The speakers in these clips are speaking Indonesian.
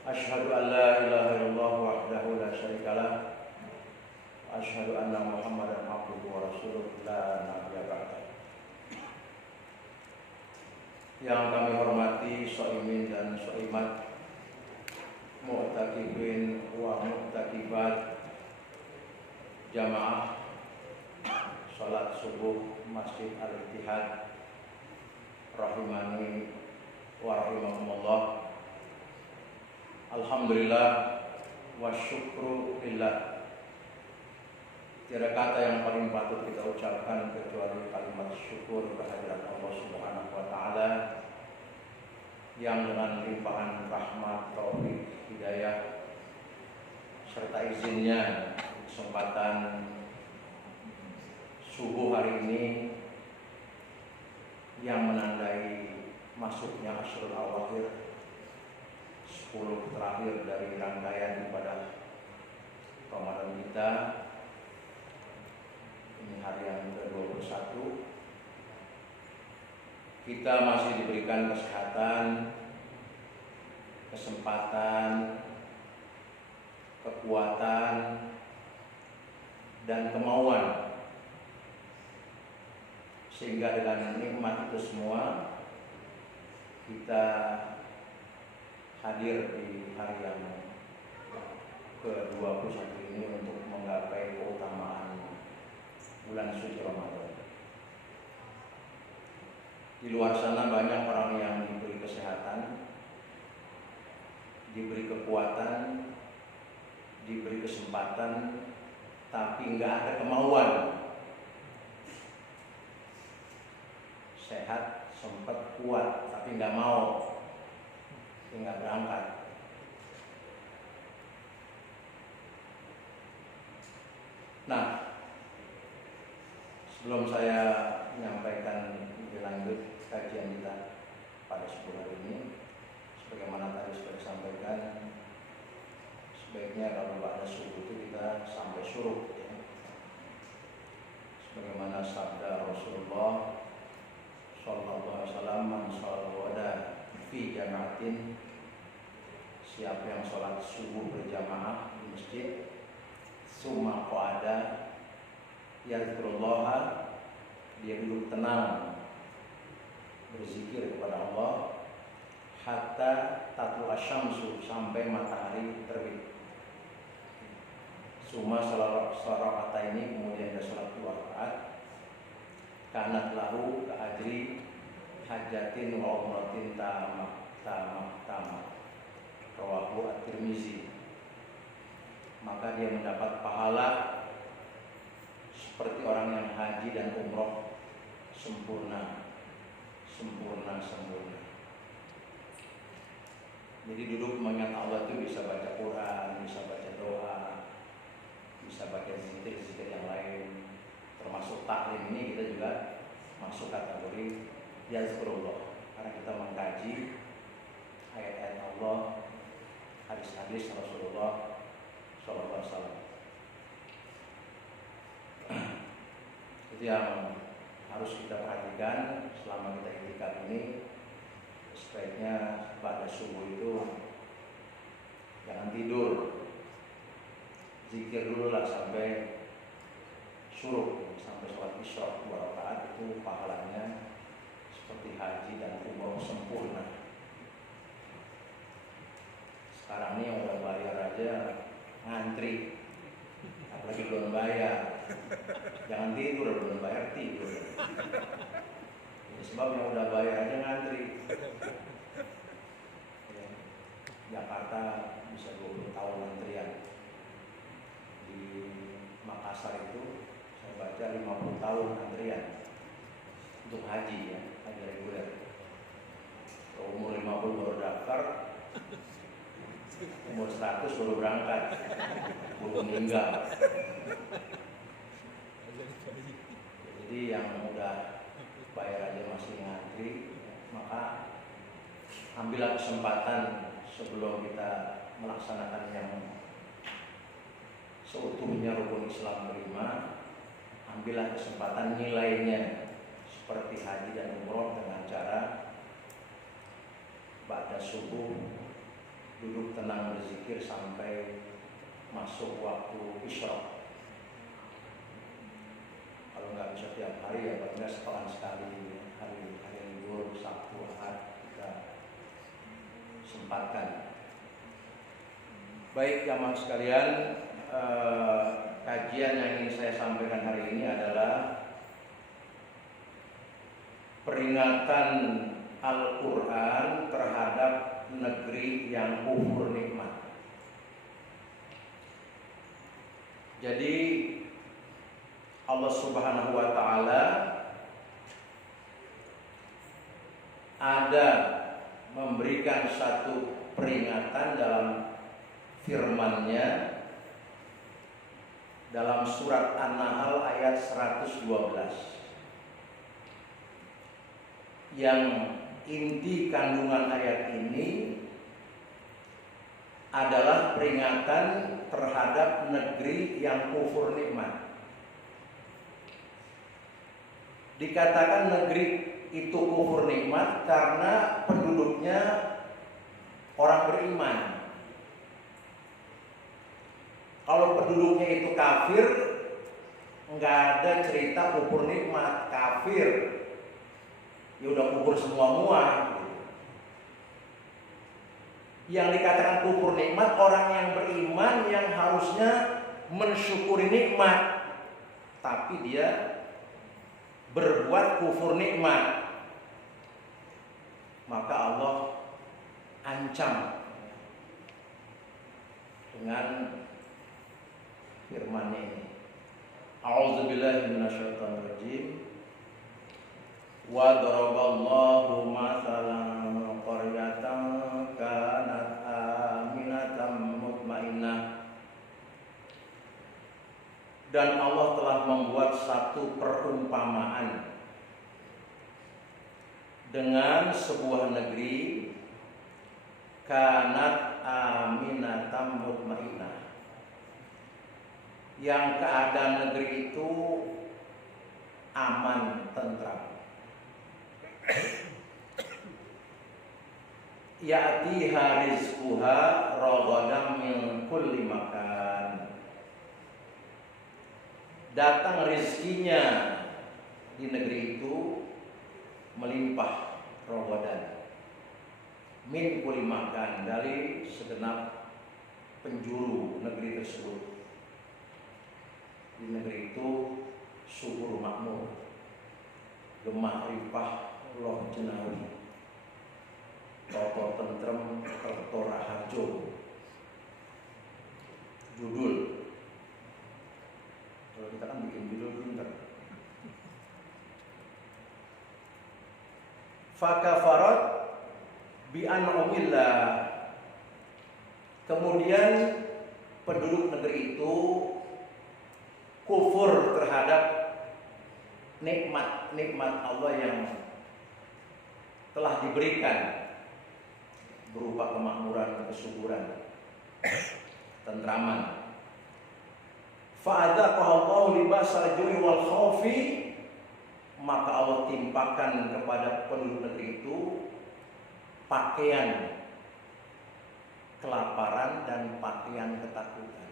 Asyhadu an la ilaha illallah wahdahu la syarika lah. Asyhadu anna Muhammadan abduhu wa rasuluh la nabiyya ba'dah. Yang kami hormati shaimin dan shaimat, mu'takifin wa mu'takibat jamaah salat subuh Masjid Al-Ittihad rahimani wa rahimakumullah. Alhamdulillah wa syukru lillah. Tiada kata yang paling patut kita ucapkan kecuali kalimat syukur kehadirat Allah Subhanahu wa taala yang dengan limpahan rahmat, taufik, hidayah serta izinnya kesempatan subuh hari ini yang menandai masuknya Ashrul Awakhir 10 terakhir dari rangkaian ibadah Ramadan kita. Ini hari yang ke-21. Kita masih diberikan kesehatan, kesempatan, kekuatan, dan kemauan, sehingga dengan nikmat itu semua kita hadir di hari yang ke-21 ini untuk menggapai keutamaan bulan suci Ramadan. Di luar sana banyak orang yang diberi kesehatan, diberi kekuatan, diberi kesempatan, tapi nggak ada kemauan. Sehat, sempat, kuat, tapi nggak mau, nggak berangkat. Nah, sebelum saya menyampaikan lebih lanjut kajian kita pada subuh hari ini, sebagaimana tadi sudah disampaikan, sebaiknya kalau pada subuh itu kita sampai syuruk, ya. Sebagaimana sabda Rasulullah Sallallahu Alaihi Wasallam, man sholat wada fi jamaatin, siapa yang sholat subuh berjamaah di masjid, summa qa'ada yazkurullah, dia duduk tenang berzikir kepada Allah, hatta tatlu asyamsu, sampai matahari terbit. Summa sholat ini, kemudian dia sholat 2 rakaat, kanat lahu ka ajri hajatin wa umratin tamah rawahu at-Tirmizi, maka dia mendapat pahala seperti orang yang haji dan umroh sempurna. Jadi duduk mengingat Allah itu bisa baca Quran, bisa baca doa, bisa baca zikir-zikir yang lain, termasuk taklim ini kita juga masuk kategori yazkurullah, karena kita mengkaji ayat-ayat Allah, hadis-hadis Rasulullah Sallallahu Alaihi Wasallam. Itu yang harus kita perhatikan selama kita iktikaf ini. Sebaiknya pada subuh itu jangan tidur, zikir dulu lah sampai syuruk, sampai sholat isya 2 rakaat, itu pahalanya seperti haji dan umroh sempurna. Sekarang ini yang udah bayar aja ngantri, apalagi belum bayar. Jangan tidur, belum bayar tidur. Ini sebab yang udah bayar aja ngantri. Jakarta bisa 20 tahun antrian. Di Makassar itu saya baca 50 tahun antrian untuk haji, ya, haji reguler. Umur 50 baru daftar, umur 100 baru berangkat, belum meninggal. Jadi yang udah bayar aja masih ngantri, maka ambillah kesempatan sebelum kita melaksanakan yang seutuhnya rukun Islam kelima, ambillah kesempatan nilainya seperti haji dan umroh dengan cara ba'da subuh duduk tenang berzikir sampai masuk waktu isyraq. Kalau nggak bisa tiap hari ya paling nggak sepekan sekali, hari libur Sabtu Ahad kita sempatkan. Baik jamaah sekalian, kajian yang ingin saya sampaikan hari ini adalah peringatan Al-Quran terhadap negeri yang kufur nikmat. Jadi Allah Subhanahu wa Ta'ala ada memberikan satu peringatan dalam firman-Nya dalam surat An-Nahl ayat 112, yang inti kandungan ayat ini adalah peringatan terhadap negeri yang kufur nikmat. Dikatakan negeri itu kufur nikmat karena penduduknya orang beriman. Kalau penduduknya itu kafir, nggak ada cerita kufur nikmat. Kafir ya udah kufur semua. Yang dikatakan kufur nikmat orang yang beriman yang harusnya mensyukuri nikmat, tapi dia berbuat kufur nikmat, maka Allah ancam dengan firman ini. A'udzubillahi minasyaitonirrajim. Wa daraballahu mathalan qaryatan kanat aminatan mutmainnah. Dan Allah telah membuat satu perumpamaan dengan sebuah negeri kanat aminatan mutmainnah, yang keadaan negeri itu aman, tentram. Ya'tiha rizquha ragadan min kulli makan. Datang rezekinya di negeri itu melimpah, ragadan min kulli makan, dari segenap penjuru negeri tersebut. Di negeri itu subur makmur, gemah ripah loh jenawi, toto tentrem kerto raharjo. Judul, kalau kita kan bikin judul pinter. Fakafarat bi an'umillah. Kemudian penduduk negeri itu kufur terhadap nikmat Allah yang telah diberikan berupa kemakmuran, kesuburan, tentraman. Fa'adzaqahallahu libasal ju'i wal khaufi, maka Allah timpakan kepada penduduk negeri itu pakaian kelaparan dan pakaian ketakutan.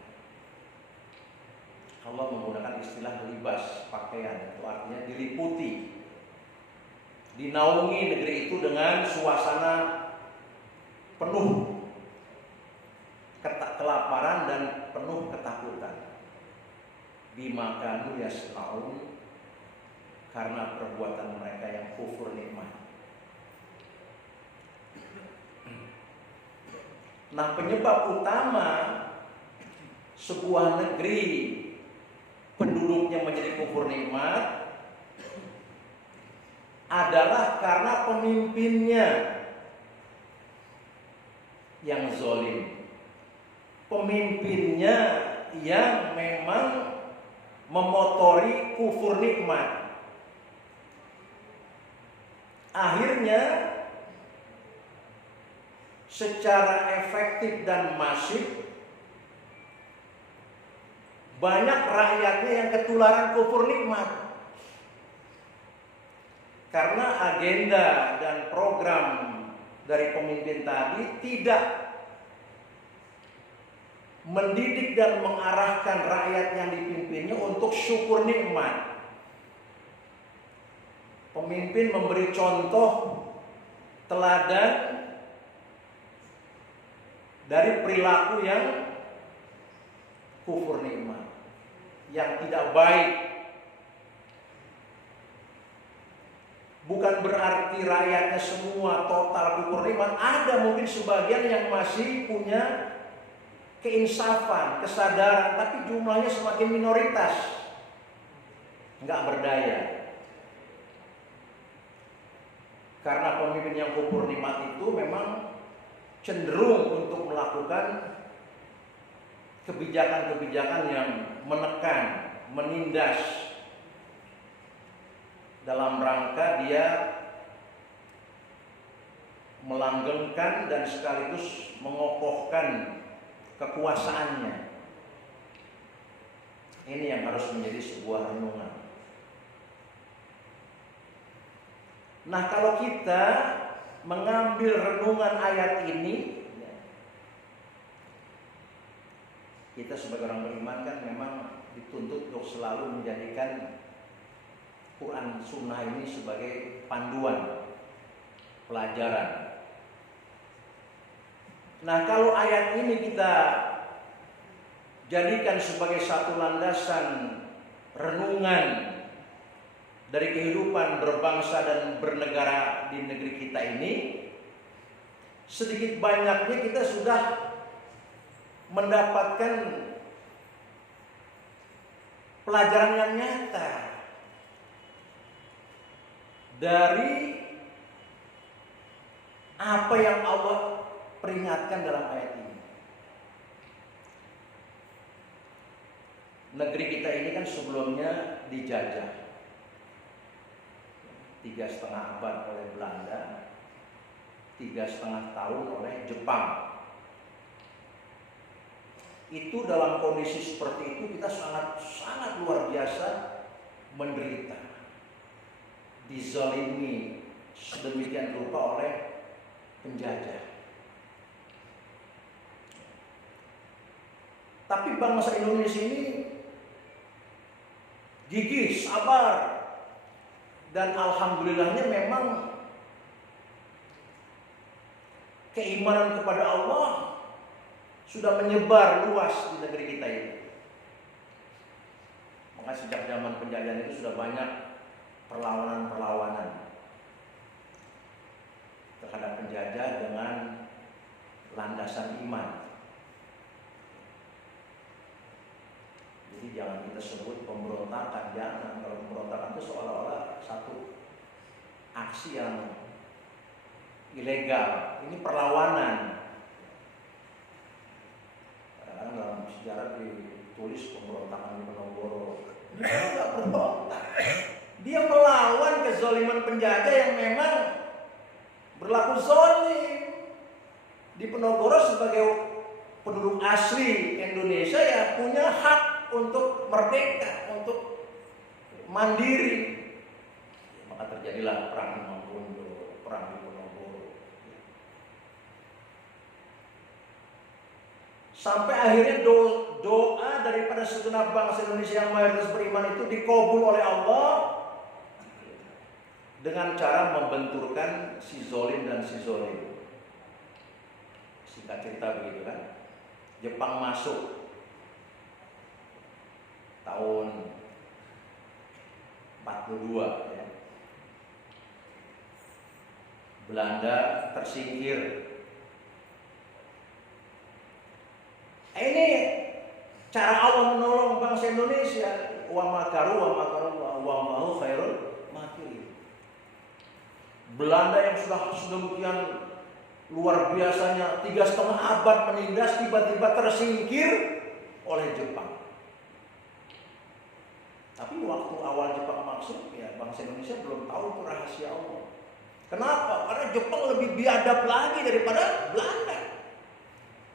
Allah menggunakan istilah libas, pakaian, itu artinya diliputi, dinaungi negeri itu dengan suasana penuh kelaparan dan penuh ketakutan. Bima kanu yasnaun, karena perbuatan mereka yang kufur nikmat. Nah, penyebab utama sebuah negeri penduduknya menjadi kufur nikmat adalah karena pemimpinnya yang zalim, pemimpinnya yang memang memotori kufur nikmat. Akhirnya secara efektif dan masif banyak rakyatnya yang ketularan kufur nikmat. Karena agenda dan program dari pemimpin tadi tidak mendidik dan mengarahkan rakyat yang dipimpinnya untuk syukur nikmat. Pemimpin memberi contoh teladan dari perilaku yang kufur nikmat, yang tidak baik. Bukan berarti rakyatnya semua total kufur nikmat. Ada mungkin sebagian yang masih punya keinsafan, kesadaran, tapi jumlahnya semakin minoritas, nggak berdaya. Karena pemimpin yang kufur nikmat itu memang cenderung untuk melakukan kebijakan-kebijakan yang menekan, menindas, dalam rangka dia melanggengkan dan sekaligus mengokohkan kekuasaannya. Ini yang harus menjadi sebuah renungan. Nah, kalau kita mengambil renungan ayat ini, kita sebagai orang beriman kan memang dituntut untuk selalu menjadikan Quran Sunnah ini sebagai panduan pelajaran. Nah, kalau ayat ini kita jadikan sebagai satu landasan renungan dari kehidupan berbangsa dan bernegara di negeri kita ini, sedikit banyaknya kita sudah mendapatkan pelajaran yang nyata dari apa yang Allah peringatkan dalam ayat ini. Negeri kita ini kan sebelumnya dijajah 3,5 abad oleh Belanda, 3,5 tahun oleh Jepang. Itu dalam kondisi seperti itu kita sangat luar biasa menderita, dizalimi sedemikian rupa oleh penjajah. Tapi bangsa Indonesia ini gigih, sabar, dan alhamdulillahnya memang keimanan kepada Allah sudah menyebar luas di negeri kita ini. Maka sejak zaman penjajahan itu sudah banyak perlawanan-perlawanan terhadap penjajah dengan landasan iman. Jadi jangan kita sebut pemberontakan, jangan. Kalau pemberontakan itu seolah-olah satu aksi yang ilegal. Ini perlawanan. Kadang-kadang dalam sejarah ditulis pemberontakan di Penogoro. Dia tidak berontak. Dia melawan kezaliman penjajah yang memang berlaku zalim. Di Penogoro sebagai penduduk asli Indonesia ya punya hak untuk merdeka, untuk mandiri. Maka terjadilah perang di Mangkundo, perang di Penogoro. Sampai akhirnya doa daripada segenap bangsa Indonesia yang mayoritas beriman itu dikabul oleh Allah dengan cara membenturkan si zolim dan si zolim. Singkat cerita begitu kan. Jepang masuk tahun 42 ya. Belanda tersingkir. Ini cara Allah menolong bangsa Indonesia. Wa makaru wa makarullah wa ma'hu khairul makirin. Belanda yang sudah sedemikian luar biasanya 3,5 abad menindas tiba-tiba tersingkir oleh Jepang. Tapi waktu awal Jepang masuk, ya bangsa Indonesia belum tahu itu rahasia Allah. Kenapa? Karena Jepang lebih biadab lagi daripada Belanda.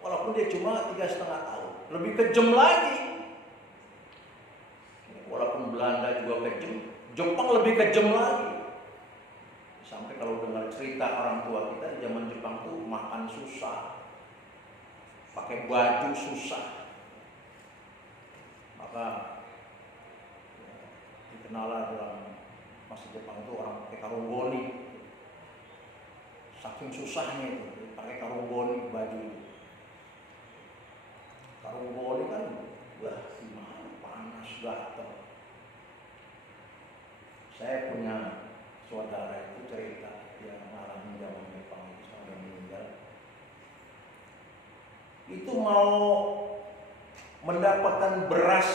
Walaupun dia cuma 3,5 tahun, lebih kejam lagi. Walaupun Belanda juga kejam, Jepang lebih kejam lagi. Sampai kalau dengar cerita orang tua kita di zaman Jepang tuh makan susah, pakai baju susah. maka dikenal dalam masa Jepang itu orang pakai karung goni. Saking susahnya itu pakai karung goni baju itu. Karung goni kan wah gimana, panas gatel. Saya punya saudara itu cerita dia mengalami zaman Jepang itu sampai meninggal. Itu mau mendapatkan beras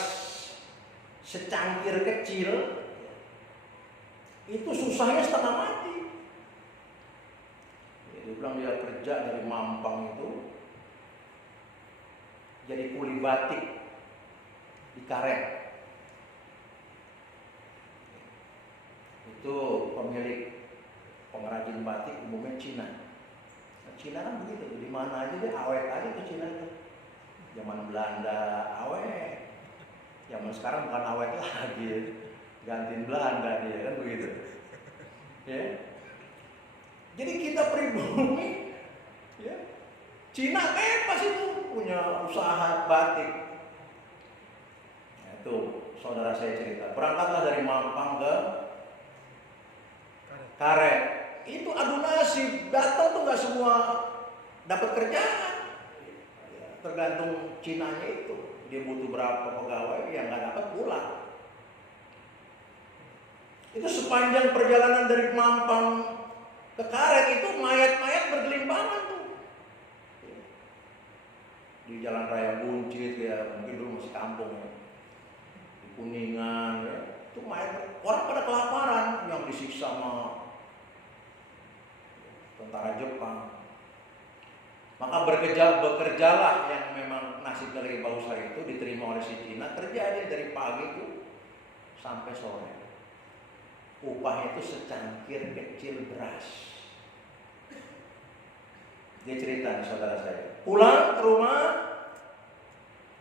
secangkir kecil itu susahnya setengah mati. Dia bilang dia kerja dari Mampang itu jadi kuli batik di karet. Itu pemilik pengrajin batik umumnya Cina. Nah, Cina kan begitu, di mana aja dia awet aja ke Cina itu. Zaman Belanda awet, zaman sekarang bukan awet lagi, gantiin Belanda dia kan begitu. Ya. Jadi kita pribumi, ya, Cina bebas itu punya usaha batik. Nah, itu saudara saya cerita. Berangkatlah dari Mampang ke Karet. Itu adu nasib, datang tuh nggak semua dapat kerjaan. Tergantung Cinanya itu, dia butuh berapa pegawai yang nggak dapat pulang. Itu sepanjang perjalanan dari Mampang ke Karet itu mayat-mayat bergelimpangan tuh. Di Jalan Raya Buncit ya, mungkin dulu masih kampung ya. Di Kuningan ya, itu mayat orang pada kelaparan yang disiksa sama tentara Jepang. Maka bekerjalah yang memang nasib dari bangsa itu diterima oleh si Cina, kerja dia dari pagi itu sampai sore. Upahnya itu secangkir kecil beras. Dia cerita nih saudara saya. Pulang ke rumah,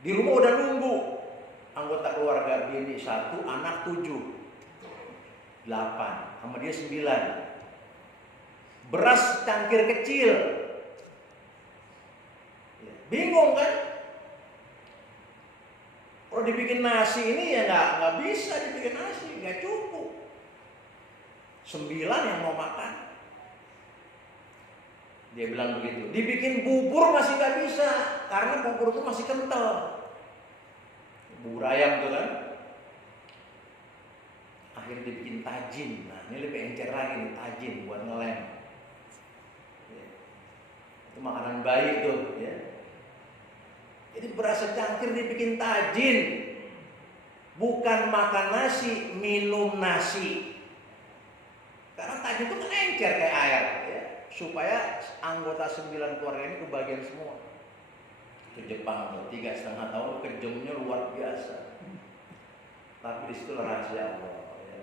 di rumah udah nunggu anggota keluarga, bini 1, anak 7, 8, sama dia 9. Beras secangkir kecil. Bingung kan? Kalau dibikin nasi ini ya nggak bisa dibikin nasi, nggak cukup. 9 yang mau makan. Dia bilang begitu. Dibikin bubur masih nggak bisa, karena bubur itu masih kental. Bubur ayam tuh kan. Akhirnya dibikin tajin. Nah ini lebih encer lagi nih, tajin buat ngelem. Ya. Itu makanan bayi tuh. Ya. Jadi beras secangkir dibikin tajin. Bukan makan nasi, minum nasi. Karena tajin itu kan encer kayak air. Ya. Supaya anggota 9 keluarga ini kebagian semua. Itu Jepang tuh, 3,5 tahun kejamnya luar biasa. Tapi disitu rahasia Allah. Ya.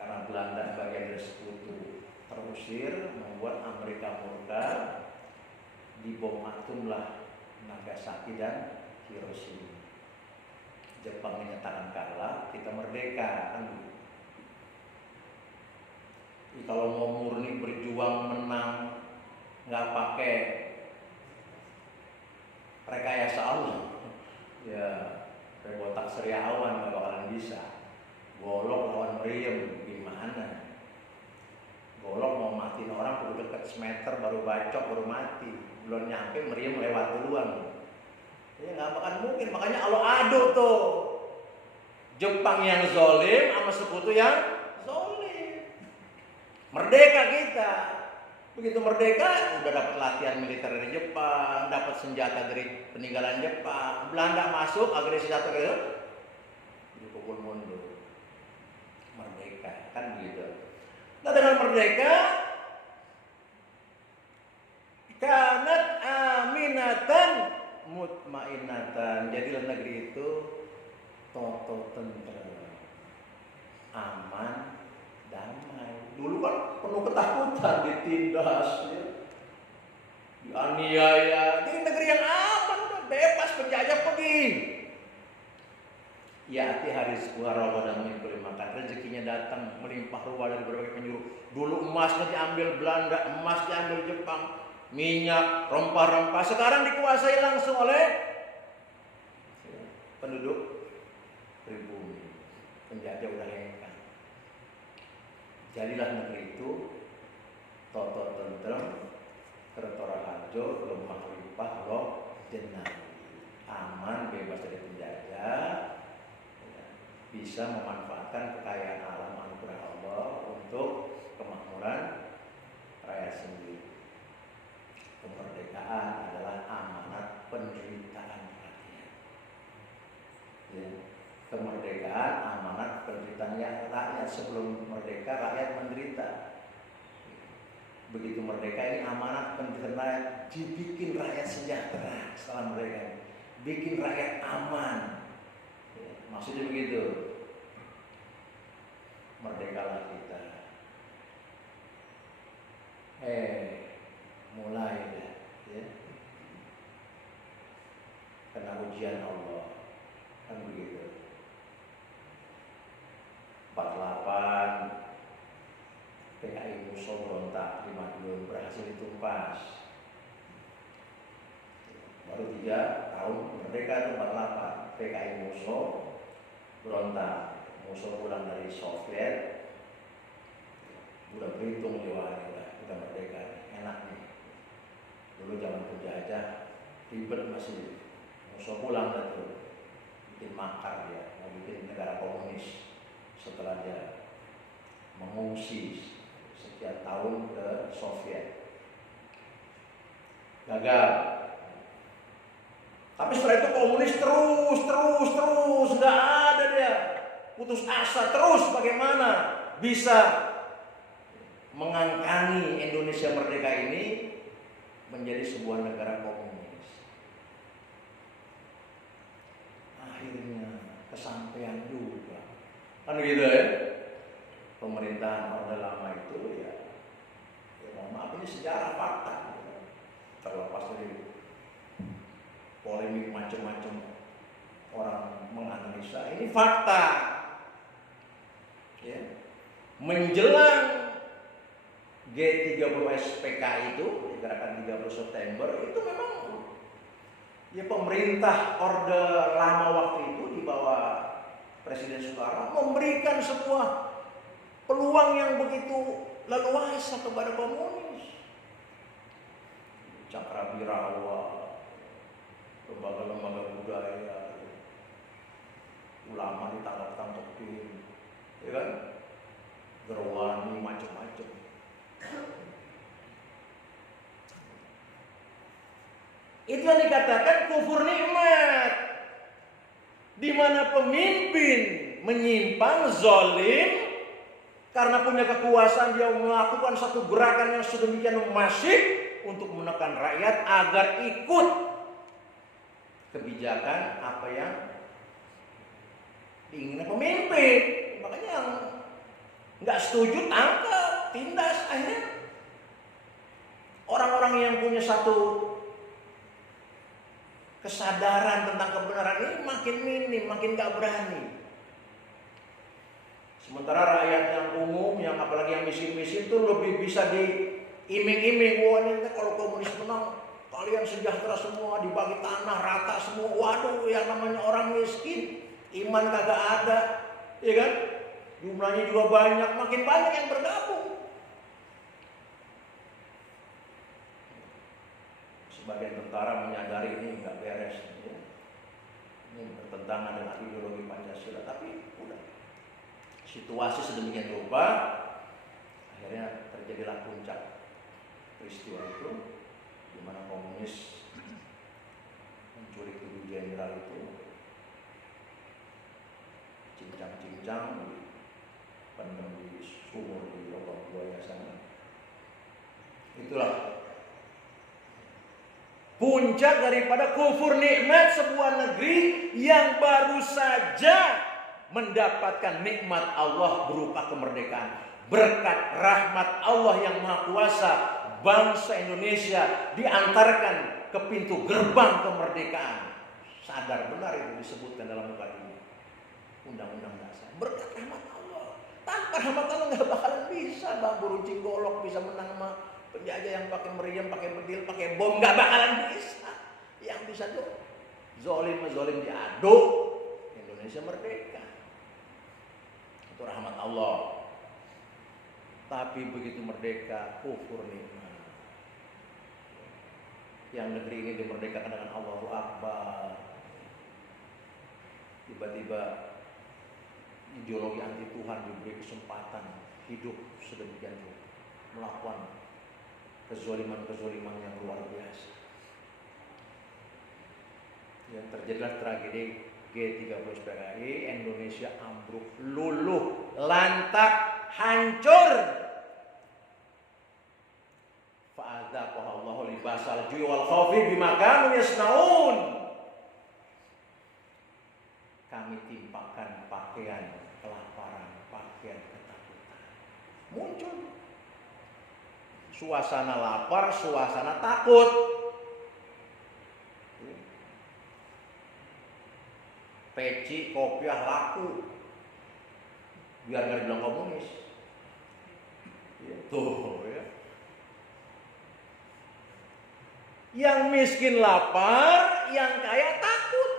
Karena Belanda bagian dari sekutu terusir, membuat Amerika murka, dibom atomlah Nagasaki dan Hiroshima. Jepang menyatakan kalah, kita merdeka kan. Kalau mau murni berjuang menang, nggak pakai rekayasa Allah, ya kayak botak Seriawan nggak bakalan bisa. Golok lawan meriam gimana? Golok mau matiin orang perlu dekat semeter baru bacok baru mati. Belum nyampe meriam lewat duluan. Ya nggak bakal mungkin. Makanya Allah adu tuh Jepang yang zolim sama sekutu yang zolim. Merdeka kita. Begitu merdeka udah dapat latihan militer dari Jepang, dapat senjata dari peninggalan Jepang. Belanda masuk agresi satu gitu, dipukul mundur. Merdeka kan begitu. Nah dengan merdeka, kanat aminatan mutmainatan. Jadilah negeri itu toto tentrem, aman, damai. Dulu kan penuh ketakutan, ditindas, ya, dianiaya. Di negeri yang aman, udah bebas, penjajah pergi. Ya hati hari sebuah Ramadan minggu makan rezekinya datang melimpah ruah dari berbagai penjuru. Dulu emasnya diambil Belanda, emas diambil Jepang, minyak, rempah-rempah sekarang dikuasai langsung oleh penduduk pribumi. Penjajah udah hengkang. Jadilah negeri itu toto tentrem, kertora harjo, lemah limpah, loh jenah, aman, bebas dari penjajah, bisa memanfaatkan kekayaan alam anugerah Allah untuk kemakmuran rakyat sendiri. Kemerdekaan adalah amanat penderitaan rakyat. Ya. Kemerdekaan amanat penderitaan rakyat. Sebelum merdeka rakyat menderita. Begitu merdeka ini amanat penderitaan rakyat, dibikin rakyat sejahtera setelah merdeka, bikin rakyat aman. Ya, maksudnya begitu. Merdekalah kita. Mulai dah, ya. Kena ujian Allah, kan begitu. 48 PKI Muso berontak, 52 berhasil ditumpas. Baru 3 tahun merdeka itu 48 PKI Muso berontak. Muso pulang dari Soviet, udah berhitung jiwa, udah merdeka, enak nih. Dulu zaman penjajah ribet masih. Muso pulang dah tuh, bikin makar dia, mau bikin negara komunis. Setelah dia mengungsi sekian tahun ke Soviet, gagal. Tapi setelah itu komunis terus nggak ada dia, putus asa terus bagaimana bisa mengangkangi Indonesia merdeka ini menjadi sebuah negara komunis. Akhirnya kesampaian juga, kan gitu ya. Pemerintahan Orde Lama itu ya mohon maaf, ini sejarah fakta, terlepas dari polemik macam-macam orang menganalisa, ini fakta. Ya. Menjelang G30SPK itu, gerakan 30 September itu memang ya pemerintah Orde Lama waktu itu di bawah Presiden Soekarno memberikan sebuah peluang yang begitu leluasa kepada komunis. Cakrabirawa, lembaga-lembaga budaya, ulama ditangkap-tangkapin, ya kan? Gerwani macam-macam. Itu yang dikatakan kufur nikmat, di mana pemimpin menyimpang, zalim, karena punya kekuasaan dia melakukan satu gerakan yang sedemikian masif untuk menekan rakyat agar ikut kebijakan apa yang diinginkan pemimpin. Makanya yang nggak setuju tangkap, tindas. Akhirnya orang-orang yang punya satu kesadaran tentang kebenaran ini makin minim, makin nggak berani. Sementara rakyat yang umum, yang apalagi yang miskin-miskin itu lebih bisa diiming-iming. Wah, ini kalau komunis menang, kalian sejahtera semua, dibagi tanah rata semua. Waduh, yang namanya orang miskin, iman kagak ada, ya kan? Jumlahnya juga banyak, makin banyak yang bergabung. Sebagian tentara menyadari ini nggak beres, ya. Ini bertentangan dengan ideologi Pancasila, tapi udah. Situasi sedemikian rupa, akhirnya terjadilah puncak peristiwa itu, di mana komunis menculik 7 jenderal itu, cincang-cincang, pendem di sumur di lubang buaya sana. Itulah puncak daripada kufur nikmat sebuah negeri yang baru saja mendapatkan nikmat Allah berupa kemerdekaan. Berkat rahmat Allah yang Maha Kuasa, bangsa Indonesia diantarkan ke pintu gerbang kemerdekaan. Sadar benar itu disebutkan dalam mukadimah Undang-Undang Dasar. Berkat rahmat Allah. Tanpa rahmat Allah nggak bakalan bisa Bang Guru Cinggolok bisa menang sama penjajah yang pakai meriam, pakai bedil, pakai bom. Nggak bakalan bisa. Yang bisa tuh zolim diaduk, Indonesia merdeka. Itu rahmat Allah. Tapi begitu merdeka, kufur nikmat. Yang negeri ini dimerdekakan dengan Allahu Akbar. Tiba-tiba ideologi anti Tuhan diberi kesempatan hidup sedemikian rupa, melakukan kezaliman-kezaliman yang luar biasa. Yang terjadilah tragedi G30 PKI, Indonesia ambruk, luluh, lantak, hancur. Fa'adzaqahallahu libasal ju'i wal khaufi bima kanu yasnaun. Kami timpakan pakaian kelaparan, pakaian ketakutan. Muncul suasana lapar, suasana takut. Peci, kopiah laku, biar nggak dibilang komunis. Tuh ya. Yang miskin lapar, yang kaya takut.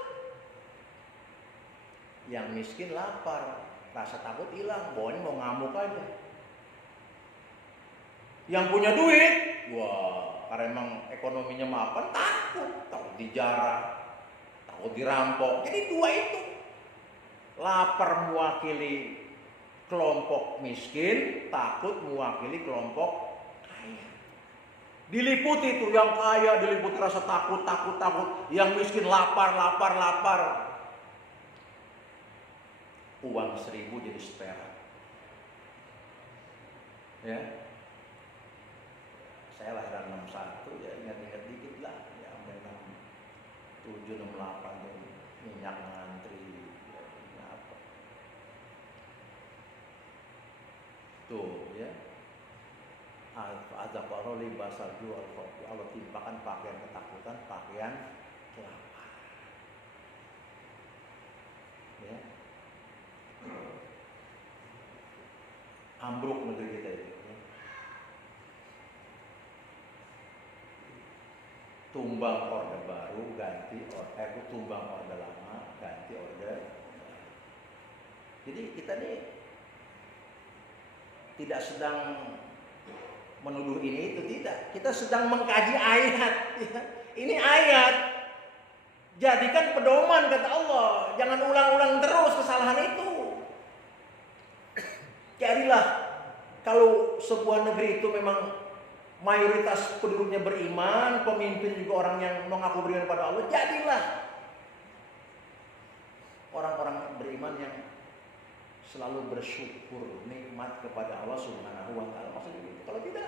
Yang miskin lapar, rasa takut hilang, bawahnya mau ngamuk aja. Yang punya duit, wah, karena emang ekonominya mapan, takut dijarah, takut dirampok. Jadi dua itu. Lapar mewakili kelompok miskin, takut mewakili kelompok kaya. Diliputi itu yang kaya, diliputi rasa takut. Yang miskin lapar. Uang 1.000 jadi seperak. Ya. Saya lahiran 61, ya ingat-ingat dikit lah. Ya, 67, 68 tuh minyak ngantri. Ya, apa. Tuh ya. Azaqahu libasal ju'al khawfi. Allah timpakan pakaian ketakutan, pakaian kelaparan. Ya. Ambruk negeri kita itu. Ya. Tumbang orde baru, tumbang orde lama, ganti orde baru. Jadi kita nih tidak sedang menuduh ini itu, tidak. Kita sedang mengkaji ayat. Ya. Ini ayat. Jadikan pedoman kata Allah. Jangan ulang-ulang terus kesalahan itu. Jadilah kalau sebuah negeri itu memang mayoritas penduduknya beriman, pemimpin juga orang yang mengaku beriman pada Allah, jadilah orang-orang beriman yang selalu bersyukur nikmat kepada Allah Subhanahu wa taala. Maksudnya gitu. Kalau tidak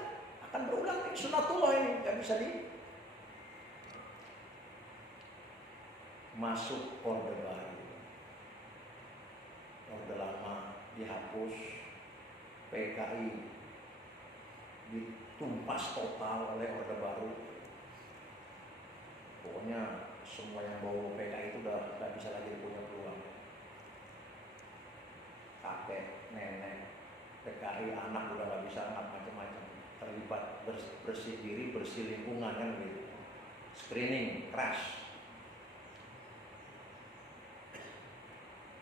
akan berulang sunatullah ini, enggak bisa masuk orde baru. Orde lama dihapus, PKI ditumpas total oleh orde baru. Pokoknya semua yang bawa PKI itu udah nggak bisa lagi punya peluang. Kakek, nenek, PKI, anak udah nggak bisa macam-macam, terlibat bersih diri, bersih lingkungan kan gitu. Screening, crash.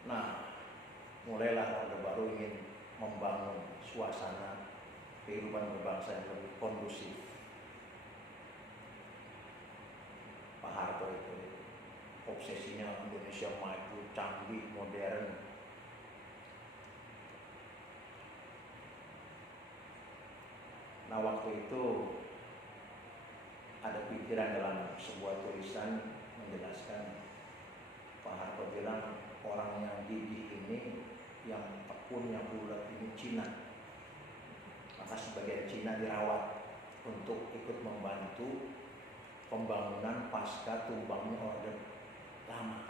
Nah, mulailah orde baru ingin membangun suasana kehidupan berbangsa yang lebih kondusif. Pak Harto itu obsesinya Indonesia maju, canggih, modern. Nah, waktu itu ada pikiran dalam sebuah tulisan menjelaskan, Pak Harto bilang orang yang gigih ini, yang tekun, yang bulat ini Cina. Maka sebagian Cina dirawat untuk ikut membantu pembangunan pasca tumbangnya orde lama.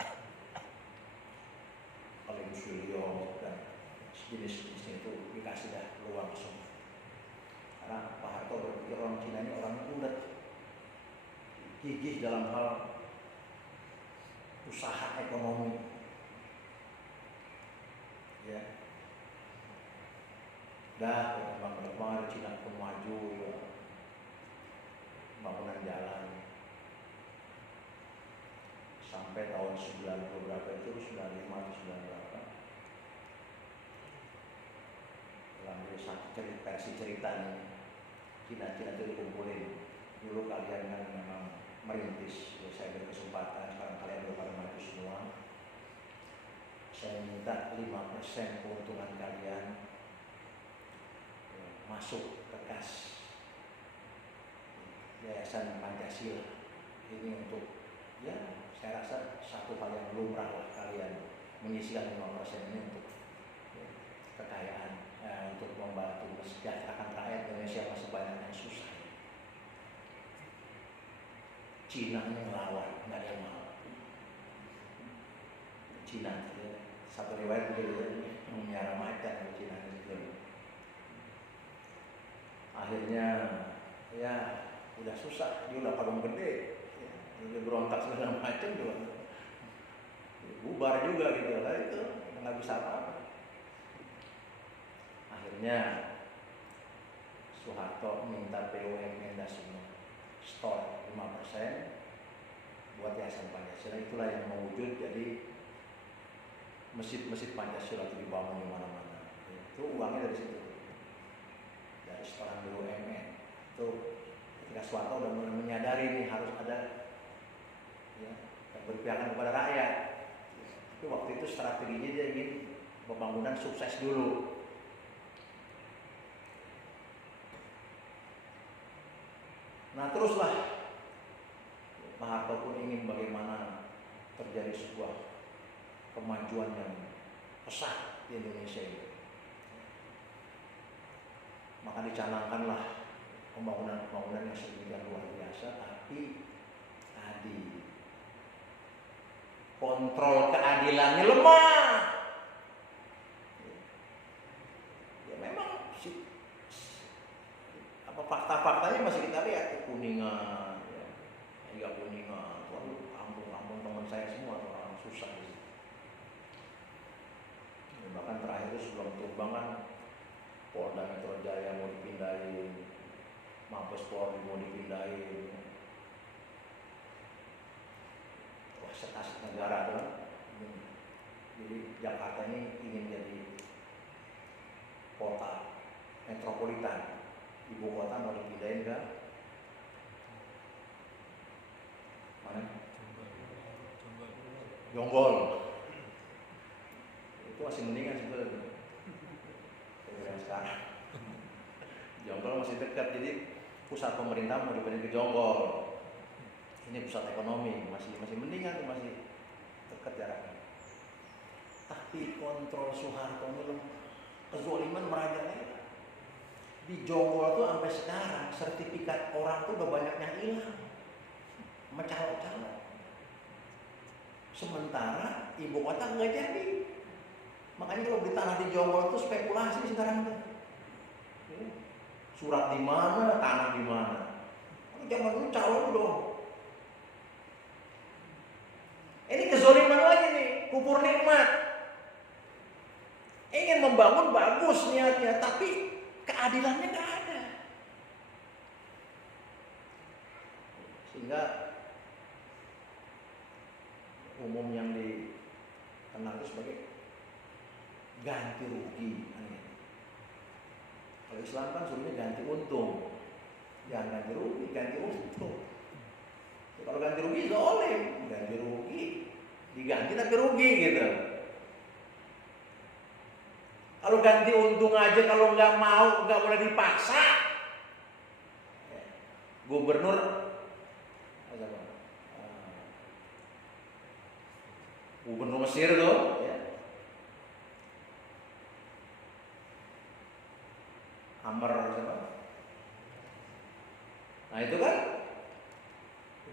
Oleh Suryo dan jenis-jenis itu dikasih dah ruang semua. Karena Pak Harto berpikir orang Cina ini orang ulet, gigih dalam hal usaha ekonomi. Ya. Dah berkembang Cina pun maju, ya. Bangunan jalan sampai tahun 90 berapa itu, 95 atau 90 berapa. Dalam versi cerita nih, Cina-Cina itu dikumpulin. Dulu kalian kan memang merintis, ya saya berkesempatan, sekarang kalian udah pada maju semua. Saya minta 5% keuntungan kalian masuk ke kas Yayasan Pancasila. Ini untuk, ya saya rasa satu hal yang lumrah lah kalian menyisihkan 5% ini untuk kekayaan, untuk membantu mesejahterakan rakyat Indonesia masih banyak yang susah. Cina ini ngelawan, nggak ada yang mau. Cina, satu riwayat begitu, memelihara macan di Cina itu. Akhirnya, ya udah susah, dia udah paling gede, ya, udah berontak segala macam juga, bubar juga gitu lah, itu nggak bisa apa-apa. Akhirnya Soeharto minta BUMN semua store 5% buat Yayasan Pancasila. Itulah yang mewujud jadi masjid-masjid Pancasila itu dibangun di mana-mana. Itu uangnya dari situ, dari setoran BUMN. Itu ketika Soeharto udah mulai menyadari nih harus ada ya, berpihakan kepada rakyat. Tapi waktu itu strateginya dia ingin pembangunan sukses dulu. Nah teruslah Pak Harto pun ingin bagaimana terjadi sebuah kemajuan yang pesat di Indonesia ini. Maka dicanangkanlah pembangunan yang sedemikian luar biasa, tapi tadi kontrol keadilannya lemah. Ya memang fakta-faktanya masih kita lihat, Kuningan, ya Kuningan, kampung-kampung teman saya semua orang susah sih. Ya, bahkan terakhir itu sebelum terbang kan Polda Metro Jaya mau dipindahin, Mabes Polri mau dipindahin, wah setas negara tuh. Jadi Jakarta ini ingin jadi kota metropolitan. Ibu kota mau dipindahin ke mana? Jonggol. Itu masih mendingan sebetulnya. Yang sekarang. Jonggol masih dekat, jadi pusat pemerintah mau dipindahin ke Jonggol. Ini pusat ekonomi, masih mendingan, masih dekat jaraknya. Tapi kontrol Soeharto ini kezaliman merajalela. Di Jonggol tuh sampai sekarang sertifikat orang tuh udah banyak yang hilang, mencalok-calok. Sementara ibu kota nggak jadi. Makanya kalau di tanah di Jonggol tuh spekulasi sekarang tuh. Surat di mana, tanah di mana. Zaman dulu calon dong. Ini kezaliman lagi nih, kubur nikmat. Ingin membangun bagus niatnya, tapi keadilannya nggak ada. Sehingga umum yang dikenal itu sebagai ganti rugi. Kalau Islam kan suruhnya ganti untung. Jangan ganti rugi, ganti untung. Kalau ganti rugi zalim, ganti rugi, diganti tapi rugi gitu. Kalau ganti untung aja kalau nggak mau, nggak boleh dipaksa. Gubernur Mesir tuh, ya. Amr siapa? Nah itu kan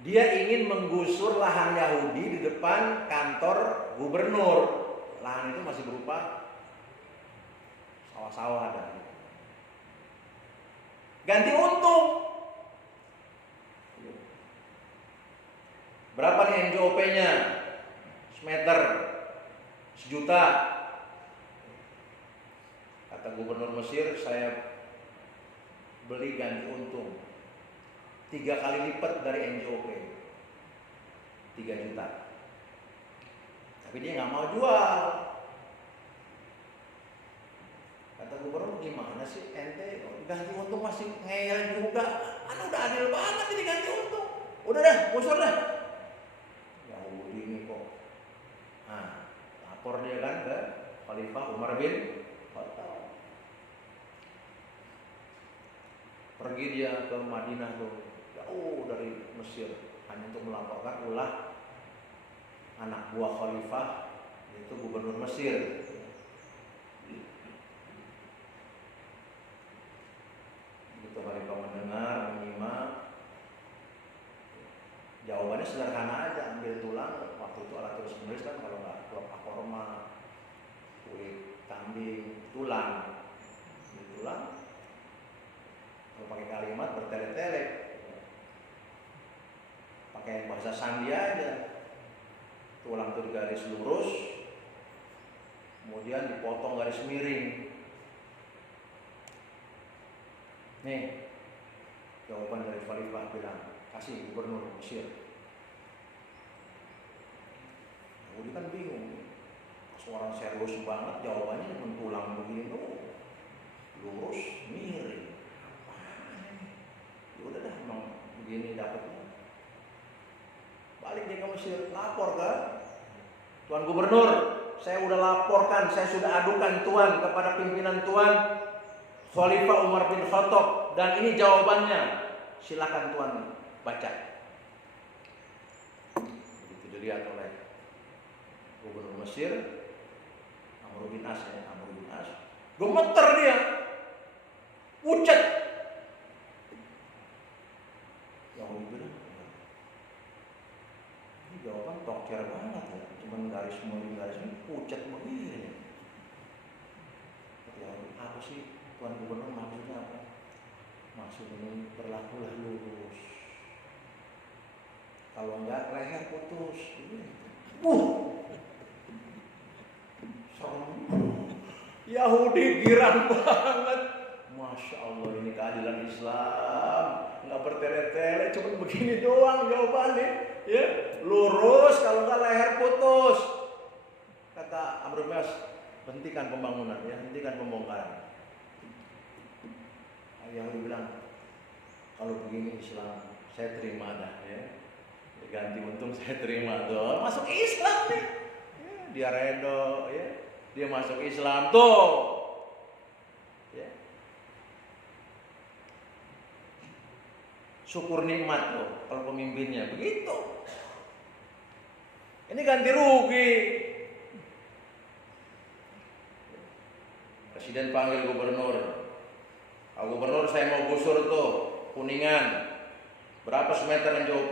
dia ingin menggusur lahan Yahudi di depan kantor gubernur. Lahan itu masih berupa sawah-sawah ada. Ganti untung. Berapa nih NJOP-nya? Semeter, 1 juta. Kata gubernur Mesir, saya beli ganti untung 3 kali lipat dari NJOP, 3 juta. Tapi dia nggak mau jual. Kata gubernur, gimana sih ente ganti untung masih ngeyel juga? Udah adil banget ini ganti untung. Udah dah, gusur dah. Yahudi ini kok. Nah, lapor dia kan ke Khalifah Umar bin Khattab. Pergi dia ke Madinah tuh, jauh dari Mesir, hanya untuk melaporkan ulah anak buah Khalifah, yaitu gubernur Mesir. Begitu Khalifah mendengar, menyimak, jawabannya sederhana aja, ambil tulang. Waktu itu alat tulis menulis kan kalau nggak kelopak korma, kulit kambing, tulang, ambil tulang. Kalau pakai kalimat bertele-tele, pakai bahasa sandi aja. Tulang itu digaris lurus, kemudian dipotong garis miring. Nih, jawaban dari Khalifah bilang, kasih gubernur Mesir. Yahudi kan bingung, seorang serius banget jawabannya dengan tulang begini tuh, lurus, miring. Ya udah dah, emang begini dapetnya. Balik dia ke Mesir, lapor ke Tuan Gubernur, saya udah laporkan, saya sudah adukan Tuan kepada pimpinan Tuan Khalifah Umar bin Khattab, dan ini jawabannya. Silakan Tuan baca. Begitu dilihat oleh Gubernur Mesir, Amr bin As, gemeter dia, pucat. Yahudi bilang, ini jawaban tokcer banget ya, cuman garis miring garis ini pucat begini. Yahudi, apa sih Tuan Gubernur maksudnya apa? Maksudnya berlakulah lurus. Kalau enggak leher putus. Serem. Yahudi girang banget. Masya Allah, ini keadilan Islam. Nggak bertele-tele, cuma begini doang jawabannya. Ya, lurus, kalau enggak leher putus. Kata Amr bin As, hentikan pembangunan, ya, hentikan pembongkaran. Yahudi bilang, kalau begini Islam saya terima dah, ya. Ganti untung saya terima tuh. Masuk Islam nih. Ya, dia redo, ya. Dia masuk Islam tuh. Ya. Syukur nikmat tuh kalau pemimpinnya begitu. Ini ganti rugi. Presiden panggil gubernur. Pak Gubernur, saya mau gusur tuh Kuningan. Berapa semeter NJOP?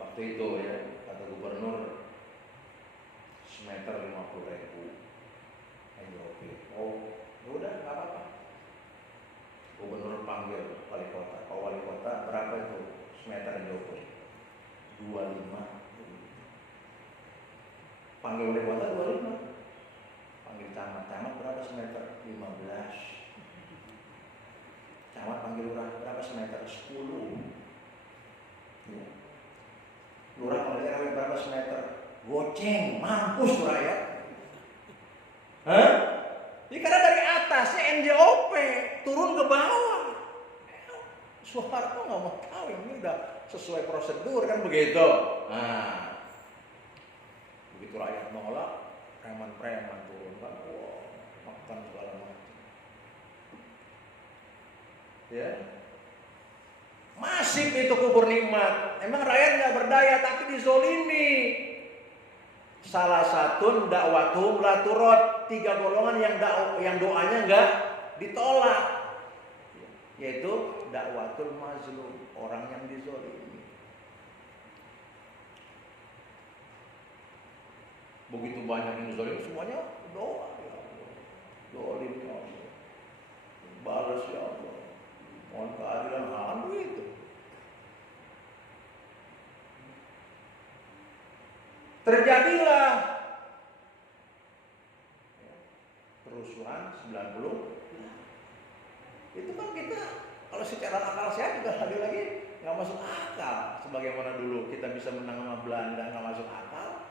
Waktu itu ya, kata gubernur, semeter 50.000 NJOP. Oh, udah nggak apa-apa. Gubernur panggil wali kota. Pak wali kota, berapa itu semeter NJOP? 25. Panggil wali kota 25. Panggil camat berapa semeter? 15. Camat panggil lurah, berapa semeter? 10. Ya. Lurah panggil RW, berapa semeter? Goceng, mampus tuh rakyat. Hah? Ini karena dari atasnya NJOP turun ke bawah. Soeharto nggak mau tahu, ini udah sesuai prosedur kan begitu. Nah, begitu rakyat nolak, preman-preman turun kan, wow, makan segala macam. Ya, masif itu kubur nikmat. Emang rakyat nggak berdaya tapi dizolimi. Salah satu dakwatuhum la turad, 3 golongan yang doanya nggak ditolak, yaitu dakwatul mazlum, orang yang dizolimi. Begitu banyak yang dizolimi, semuanya doa, ya Allah, zolim ya Allah, balas ya Allah, mohon keadilan, kan begitu. Terjadilah kerusuhan 90. Itu kan kita kalau secara akal sehat juga lagi nggak masuk akal. Sebagaimana dulu kita bisa menang sama Belanda nggak masuk akal,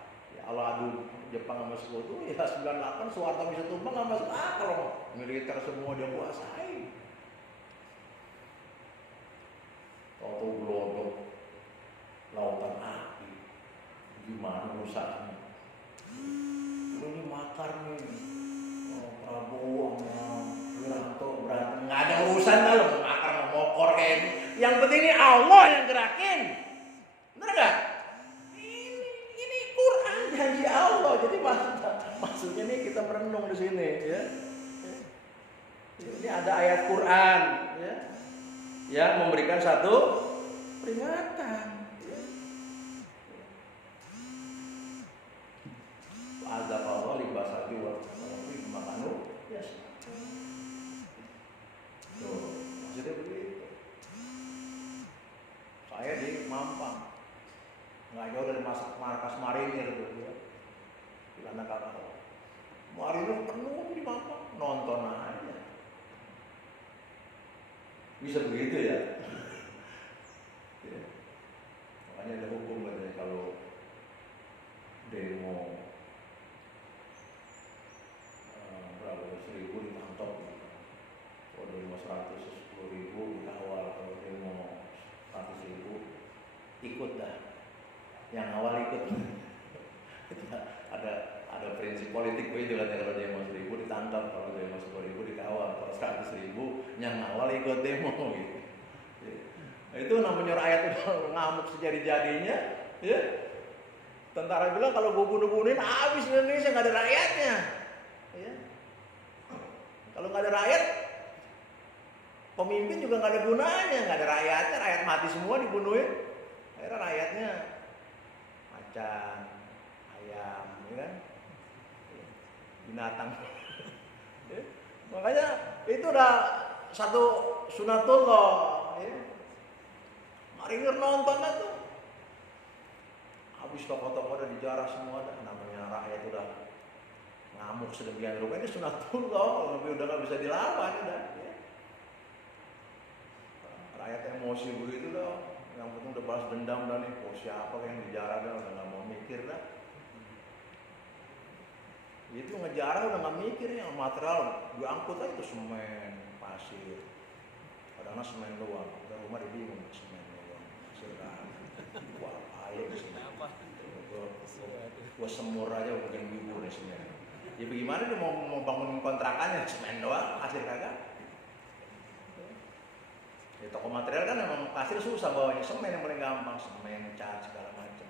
Kalau adu Jepang sama Sekutu ya 98 Soeharto bisa tumbang nggak masuk kalau militer semua dia kuasai. Tahu glodok lautan api, gimana rusaknya? Ini makar nih. Prabowo sama Wiranto berantem, nggak ada urusan kalau makar memokor kayak ini. Yang penting ini Allah yang gerakin, bener nggak? Ini Quran janji Allah, jadi maksudnya nih kita merenung di sini, ya. Ini ada ayat Quran, ya, yang memberikan satu peringatan. Azab Allah libasa jual, makanu, yes. Tuh, maksudnya begitu. Saya di Mampang, nggak jauh dari markas marinir tuh, ya. Di Krakatau. Marinir penuh di Mampang, nonton aja. Bisa begitu ya? Ya. Makanya ada hukum katanya kalau demo berapa 1.000 ditangkap, kalau demo 110.000 dikawal, kalau demo 100.000 ikut dah, yang awal ikut. ada prinsip politik begitu kan, kalau demo 1.000 ditangkap, kalau demo 10.000 dikawal, kalau 100.000 yang awal ikut demo gitu. Itu namanya rakyat udah ngamuk sejadi-jadinya, ya. Tentara bilang kalau gue bunuh-bunuhin habis Indonesia, nggak ada rakyatnya, ya. Kalau nggak ada rakyat, pemimpin juga nggak ada gunanya, nggak ada rakyatnya, rakyat mati semua dibunuhin. Akhirnya rakyatnya macan, ayam, ya kan? Binatang. Ya. Makanya itu udah satu sunatullah, ya. Marinir nonton tuh. Habis tokoh-tokoh udah dijarah semua, namanya rakyat udah ngamuk sedemikian rupa, ini sunatullah, tapi udah nggak bisa dilawan, udah. Ya. Rakyat emosi begitu dah, yang penting udah balas dendam dah nih, siapa yang dijarah dah, udah nggak mau mikir dah. Itu ngejarah udah nggak mikir, yang material diangkut aja tuh, semen, pasir, kadang-kadang semen doang, udah rumah dibingung semen doang, pasir kan, wah air di sini. Gua semur aja bikin bubur nih semen. Ya bagaimana dia mau bangun kontrakannya semen doang, pasir kagak. Ya toko material kan memang pasir susah bawanya, semen yang paling gampang, semen, cat segala macam.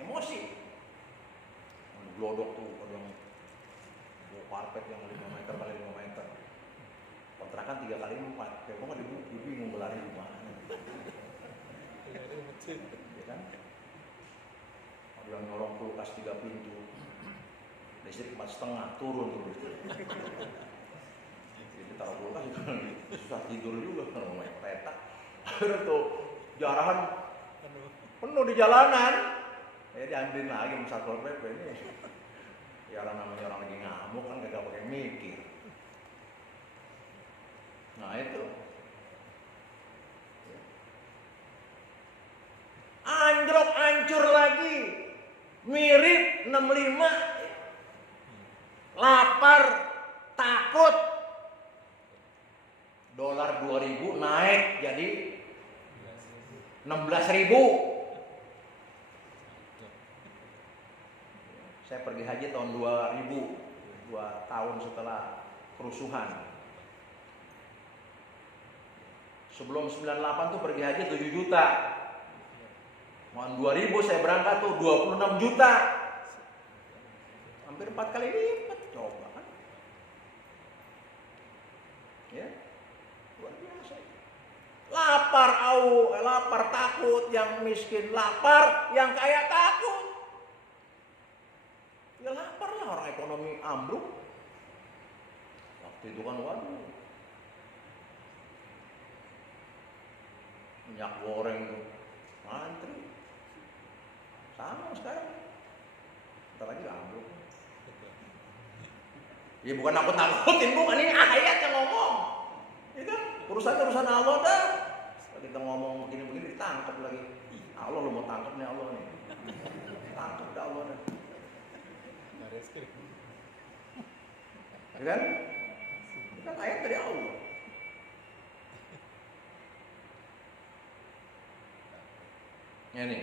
Emosi. Glodok tuh kadang karpet yang 5 meter kali 5 meter. Kontrakan 3 kali 4. Kayak gua nggak bingung berlari di mana. Ya kan? Ada yang nyolong kulkas 3 pintu. Listrik 4,5 turun tuh listrik. Jadi taruh kulkas itu susah tidur juga kalau main petak. Akhirnya tuh jarahan penuh di jalanan. Ya diambilin lagi sama Satpol PP ini. Ya orang namanya orang lagi ngamuk kan gak pakai mikir. Nah itu. Anjlok, hancur lagi. Mirip 65. Lapar, takut. Dolar 2.000 naik jadi 16.000. Saya pergi haji tahun 2000, 2 tahun setelah kerusuhan. Sebelum 98 tuh pergi haji 7 juta. Tahun 2000 saya berangkat tuh 26 juta. Hampir 4 kali lipat, coba kan. Ya. Luar biasa. Lapar takut, yang miskin lapar, yang kaya takut. Ya lapar lah, orang ekonomi ambruk. Waktu itu kan waduh, minyak goreng tuh antri. Sama sekarang. Ntar lagi ambruk. Ya bukan nakut-nakutin, bukan, ini ayat yang ngomong. Ya kan? Urusan Allah dah. Kalau kita ngomong begini-begini ditangkap lagi. Allah lu mau tangkap nih Allah nih. Tangkap dah Allah dah. Ya kan? Itu kan ayat dari Allah. Ini.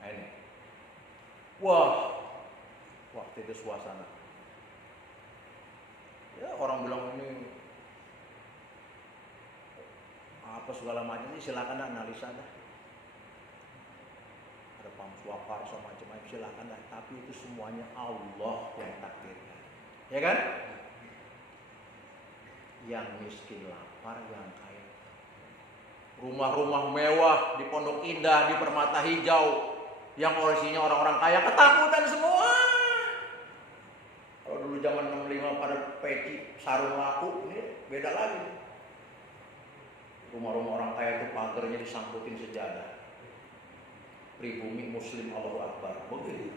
Ini. Wah, waktu itu suasana. Ya orang bilang ini apa segala macam ini, silakan analisa dah. Ada pamsuapar sama macam-macam, silakan dah. Tapi itu semuanya Allah yang takdirkan. Ya kan? Yang miskin lapar, yang kaya. Rumah-rumah mewah di Pondok Indah, di Permata Hijau, yang isinya orang-orang kaya ketakutan semua. Kalau dulu zaman 65 pada peci sarung laku, ini beda lagi. Rumah-rumah orang kaya itu pagarnya disangkutin sejadah. Pribumi Muslim Allahu Akbar. Begitu.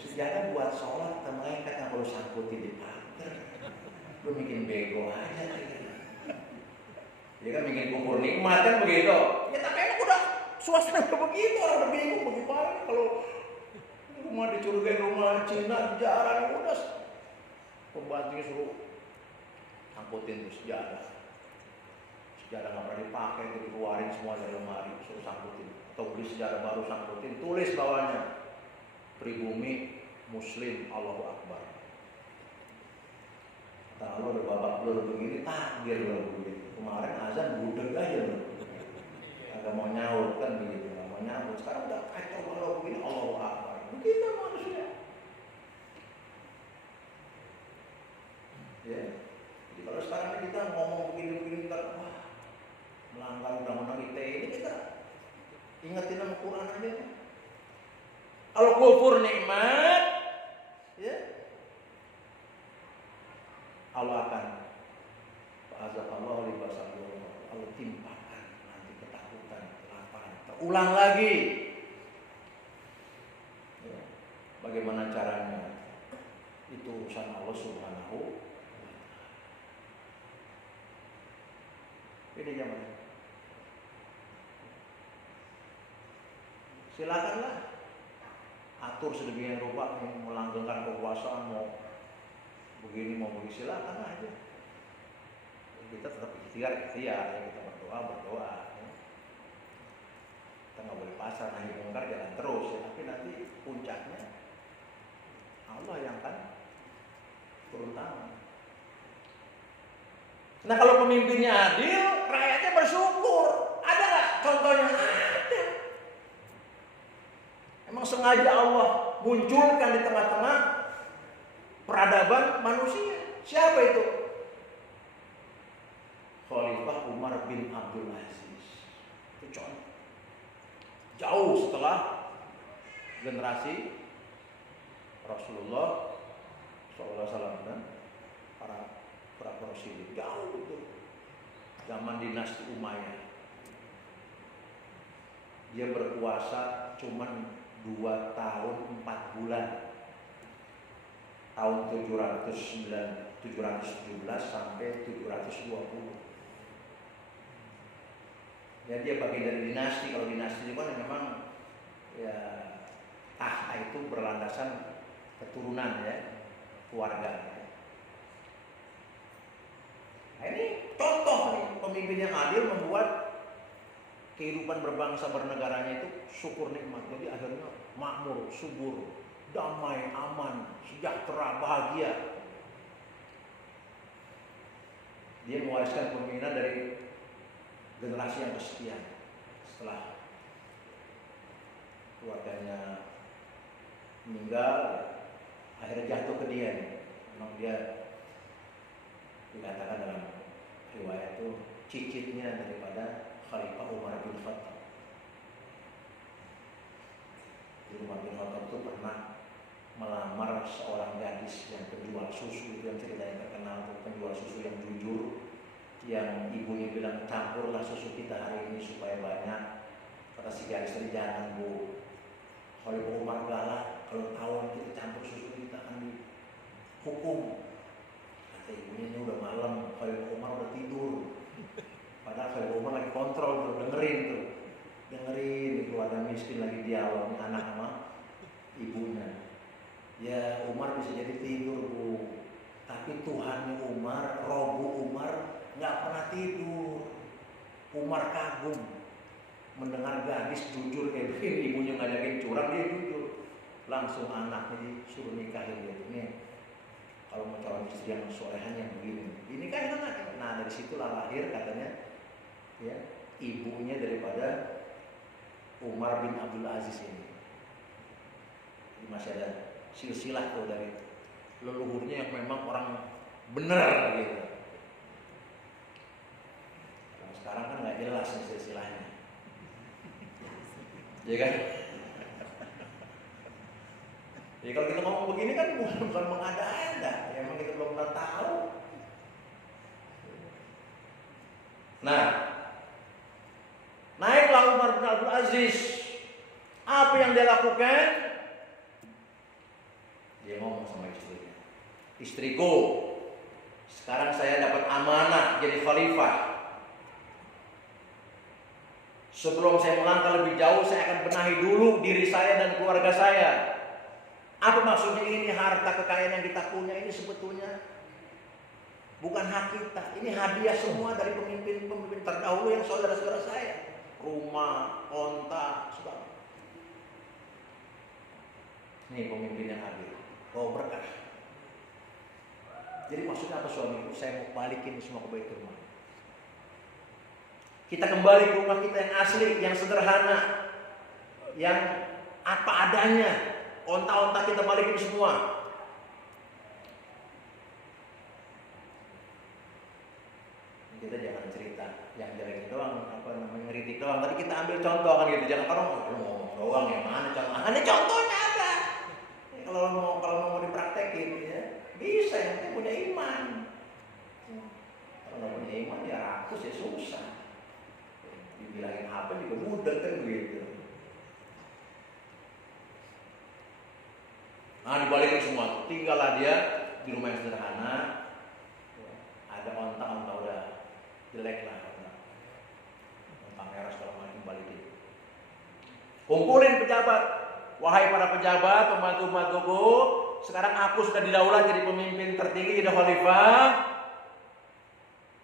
Sejadah buat sholat, temen kata kalau sangkutin di pagar. Lu bikin bego aja lagi. Ya kan bikin kubur nikmat kan begitu. Ya tak enak udah suasana begitu, orang udah bingung bagaimana kalau rumah dicurigai rumah Cina jarang, udah pembantunya suruh sangkutin tuh sejadah nggak pernah dipakai, dikeluarin semua dari lemari, suruh sangkutin, atau beli sejadah baru sangkutin, tulis bawahnya pribumi Muslim Allahu Akbar. Kalau udah babak belur begini, takdir loh begini. Kemarin azan budeg aja loh, agak mau nyaut kan begitu, nggak mau nyaut. Sekarang udah kacau kalau begini, Allahu Akbar. Begitu manusia. Ya, jadi kalau sekarang kita ngomong begini-begini, ntar wah melanggar undang-undang ITE, ini kita ingetin sama Quran aja. Kalau kufur nikmat, ya Allah akan azabullah libasan, Allah timpakan nanti ketakutan, kelaparan, terulang lagi. Ya. Bagaimana caranya? Itu urusan Allah Subhanahu wa Ta'ala. Ini zaman. Silakanlah atur sedemikian rupa, melanggengkan kekuasaan, mau begini mau begini, silakan aja. Kita tetap ikhtiar ya, kita berdoa ya. Kita nggak boleh pasrah, nahi mungkar jalan terus ya. Tapi nanti puncaknya Allah yang akan turun tangan. Nah kalau pemimpinnya adil, rakyatnya bersyukur. Ada nggak contohnya? Ada. Emang sengaja Allah munculkan di tengah-tengah peradaban manusia. Siapa itu? Khalifah Umar bin Abdul Aziz. Itu contoh. Jauh setelah generasi Rasulullah SAW dan para rasul, jauh itu. Zaman dinasti Umayyah. Dia berkuasa cuman 2 tahun 4 bulan. Tahun 717 sampai 720. Ya dia bagian dari dinasti. Kalau dinasti itu kan memang ya tahta itu berlandasan keturunan ya, keluarga. Nah, ini contoh nih, pemimpin yang adil membuat kehidupan berbangsa bernegaranya itu syukur nikmat. Jadi akhirnya makmur, subur, damai, aman, sejahtera, bahagia. Dia mewariskan pemimpinan dari generasi yang kesekian. Setelah keluarganya meninggal, akhirnya jatuh ke dia. Memang dia dikatakan dalam riwayat itu cicitnya daripada Khalifah Umar bin Khattab. Umar bin Khattab itu pernah melamar seorang gadis yang penjual susu, itu yang ceritanya terkenal, penjual susu yang jujur, yang ibunya bilang campurlah susu kita hari ini supaya banyak. Kata si gadis tadi, jangan bu, Khalifah Umar galak, kalau tahu kita campur susu kita akan dihukum. Kata ibunya, ini udah malam, Khalifah Umar udah tidur. Padahal saya Umar lagi kontrol tuh, dengerin keluarga miskin lagi dialog anak sama ibunya. Ya Umar bisa jadi tidur Bu, tapi Tuhannya Umar, Robu Umar nggak pernah tidur. Umar kagum mendengar gadis jujur kayak begini, ibunya ngajakin curang dia jujur. Langsung anaknya disuruh nikahin dia. Nih, kalau mau calon istri yang solehan yang begini, dinikahin anaknya. Nah dari situlah lahir katanya ya ibunya daripada Umar bin Abdul Aziz ini. Jadi masih ada silsilah tuh dari leluhurnya yang memang orang bener gitu. Nah, sekarang kan nggak jelas nih silsilahnya, ya kan? Jadi kalau kita ngomong begini kan bukan mengada-ada, ya memang kita belum pernah tahu. Nah, naiklah Umar bin Abdul Aziz. Apa yang dia lakukan? Dia ngomong sama istrinya, istriku, sekarang saya dapat amanah jadi khalifah. Sebelum saya melangkah lebih jauh, saya akan benahi dulu diri saya dan keluarga saya. Apa maksudnya ini? Harta kekayaan yang kita punya ini sebetulnya bukan hak kita. Ini hadiah semua dari pemimpin-pemimpin terdahulu yang saudara-saudara saya. Rumah, onta, segala. Ini pemimpin yang adil. Oh berkah. Jadi maksudnya apa suamiku? Saya mau balikin semua ke Baitul Mal. Kita kembali ke rumah kita yang asli, yang sederhana, yang apa adanya. Onta-onta kita balikin semua. Kita jangan cerita yang jelek doang, ngeritik doang. Tadi kita ambil contoh kan gitu. Jangan orang ngomong doang yang mana contoh. Ini contohnya ada. Kalau mau dipraktekin ya, bisa, yang penting punya iman. Kalau nggak punya iman ya rakus ya susah. Dibilangin apa juga mudah kan begitu. Nah dibalikin semua, tinggallah dia di rumah yang sederhana. Ada onta udah jelek lah, onta merah segala macam balikin. Kumpulin pejabat, wahai para pejabat, pembantu-pembantuku, sekarang aku sudah didaulat jadi pemimpin tertinggi, jadi khalifah,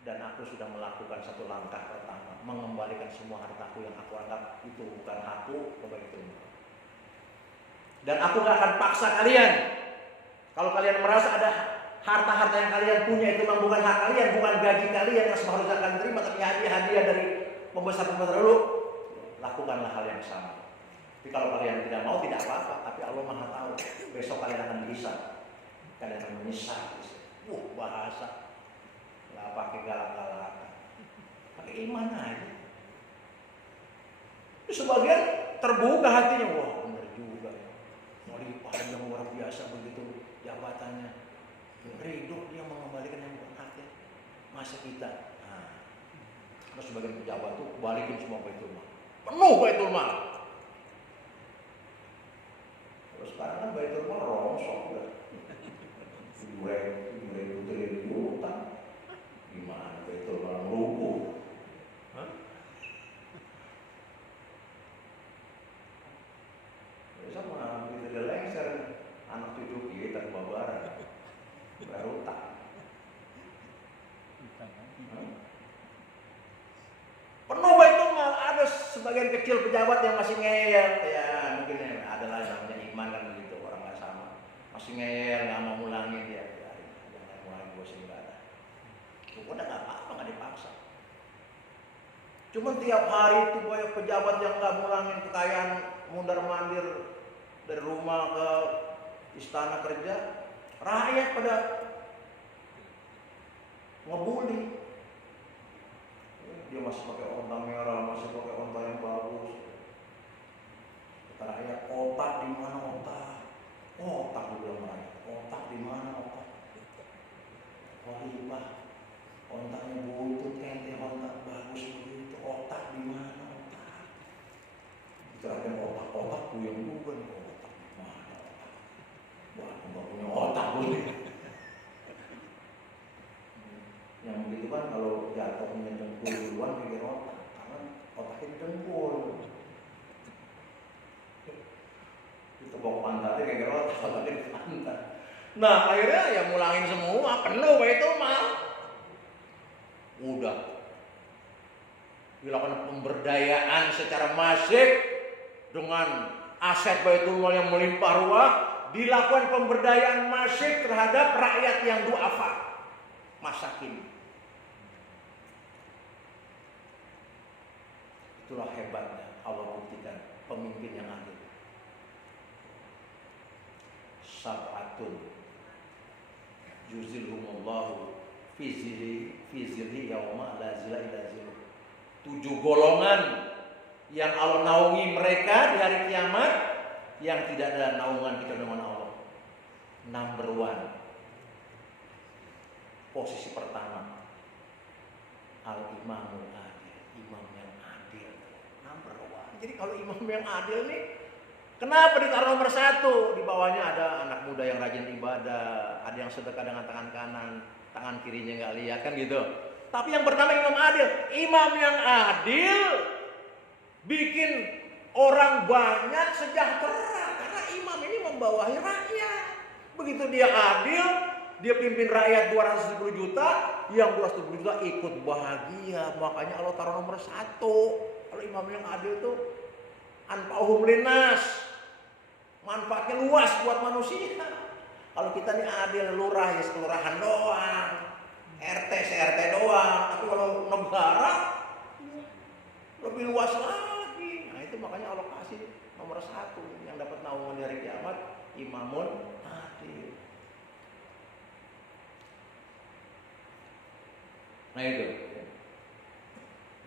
dan aku sudah melakukan satu langkah pertama, mengembalikan semua hartaku yang aku anggap itu bukan aku ke Baitul Mal. Dan aku gak akan paksa kalian. Kalau kalian merasa ada harta-harta yang kalian punya itu memang bukan hak kalian, bukan gaji kalian yang seharusnya kalian terima, tapi hadiah-hadiah dari pembesar-pembesar dulu, lakukanlah hal yang sama. Tapi kalau kalian tidak mau, tidak apa-apa. Tapi Allah Maha tahu. Besok kalian akan dihisab. Kalian akan menyesal. Bahasa. Gak pakai galak-galakan. Pakai iman aja. Sebagian terbuka hatinya. Wah benar juga ya. Khalifah yang luar biasa begitu jabatannya. Ridho dia mengembalikan yang bukan haknya. Masa kita. Nah, terus sebagian pejabat tuh balikin semua Baitul Mal. Penuh Baitul Mal. Terus sekarang kan Baitul Mal rongsok udah. 7.000 triliun utang. Gimana Baitul Mal merubuh? Biasa mah begitu dia lengser, anak cucu kita kebabaran. Baru utang. Penuh Baitul Mal. Ada sebagian kecil pejabat yang masih ngeyel. Ya mungkin adalah namanya iman kan begitu, orang nggak sama. Masih ngeyel, nggak mau mulangin dia. Jangan mulangin gue sih nggak ada. Udah nggak apa-apa, nggak dipaksa. Cuman tiap hari itu banyak pejabat yang nggak mulangin kekayaan, mundar mandir dari rumah ke istana kerja. Rakyat pada ngebully. Dia masih pakai onta merah, masih pakai onta yang bagus. Kata rakyat, otak di mana otak? Otak dibilang rakyat. Otak di mana otak? Khalifah, ontaknya buntut, ente ontak bagus begitu. Otak di mana otak? Diterapkan otak puyeng juga nih. Otak di mana otak? Wah, aku nggak punya otak boleh. Yang begitu kan kalau jatuhnya dengkul duluan pikir otak, karena otaknya dengkul. Ditepok pantatnya kayak otak, otaknya di pantat. Nah akhirnya ya mulangin semua, penuh itu mah. Udah dilakukan pemberdayaan secara masif dengan aset Baitul Mal yang melimpah ruah, dilakukan pemberdayaan masif terhadap rakyat yang duafa, masakin. Itulah hebatnya Allah buktikan pemimpin yang adil. Sab'atun yuzilhumullahu fi zilhi yauma la zilla illa zilluh. 7 golongan yang Allah naungi mereka di hari kiamat, yang tidak ada naungan kita dengan Allah. Number 1, posisi pertama, al-imamul adil, imam yang adil. Number 1. Jadi kalau imam yang adil nih, kenapa ditaruh nomor 1? Di bawahnya ada anak muda yang rajin ibadah, ada yang sedekah dengan tangan kanan, tangan kirinya nggak lihat kan gitu. Tapi yang pertama imam adil. Imam yang adil bikin orang banyak sejahtera, karena imam ini membawahi rakyat. Begitu dia adil, dia pimpin rakyat 270 juta, yang 270 juta ikut bahagia. Makanya Allah taruh nomor 1. Kalau imam yang adil itu anfa'uhum linnas, manfaatnya luas buat manusia. Kalau kita nih adil, lurah ya kelurahan doang, RT RT doang. Tapi kalau negara lebih luas lagi. Nah itu makanya Allah kasih nomor 1 yang dapat naungan dari kiamat, imamun adil. Nah itu.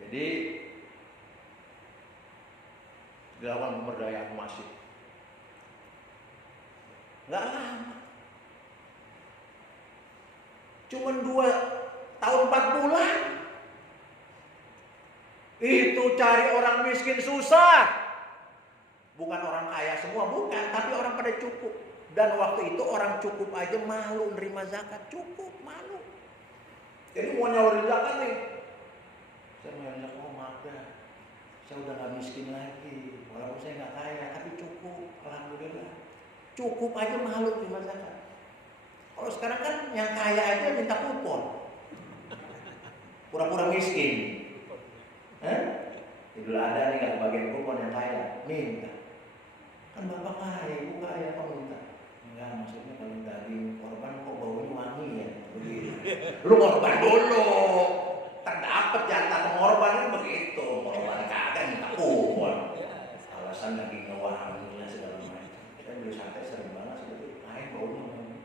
Jadi dilakukan pemberdayaan masif. Nggak lama. Cuman 2 tahun 4 bulan. Itu cari orang miskin susah. Bukan orang kaya semua, bukan. Tapi orang pada cukup. Dan waktu itu orang cukup aja malu nerima zakat. Cukup, malu. Jadi mau nyawarin zakat nih. Saya mau nyawarin zakat, maaf dah. Saya udah gak miskin lagi. Walaupun saya gak kaya, tapi cukup. Alhamdulillah. Cukup aja malu nerima zakat. Kalau sekarang kan yang kaya aja minta kupon. Pura-pura miskin. Idul Adha nih gak bagian kupon yang kaya, minta. Kan bapak kaya, ibu kaya, kok minta? Enggak, maksudnya kalau daging korban kok baunya wangi ya, begitu. Lu korban dulu, terdapet jatah pengorban kan begitu. Korban kagak minta kupon. Alasan dagingnya wangi lah segala macam. Kita beli sate sering banget seperti kain baunya wangi.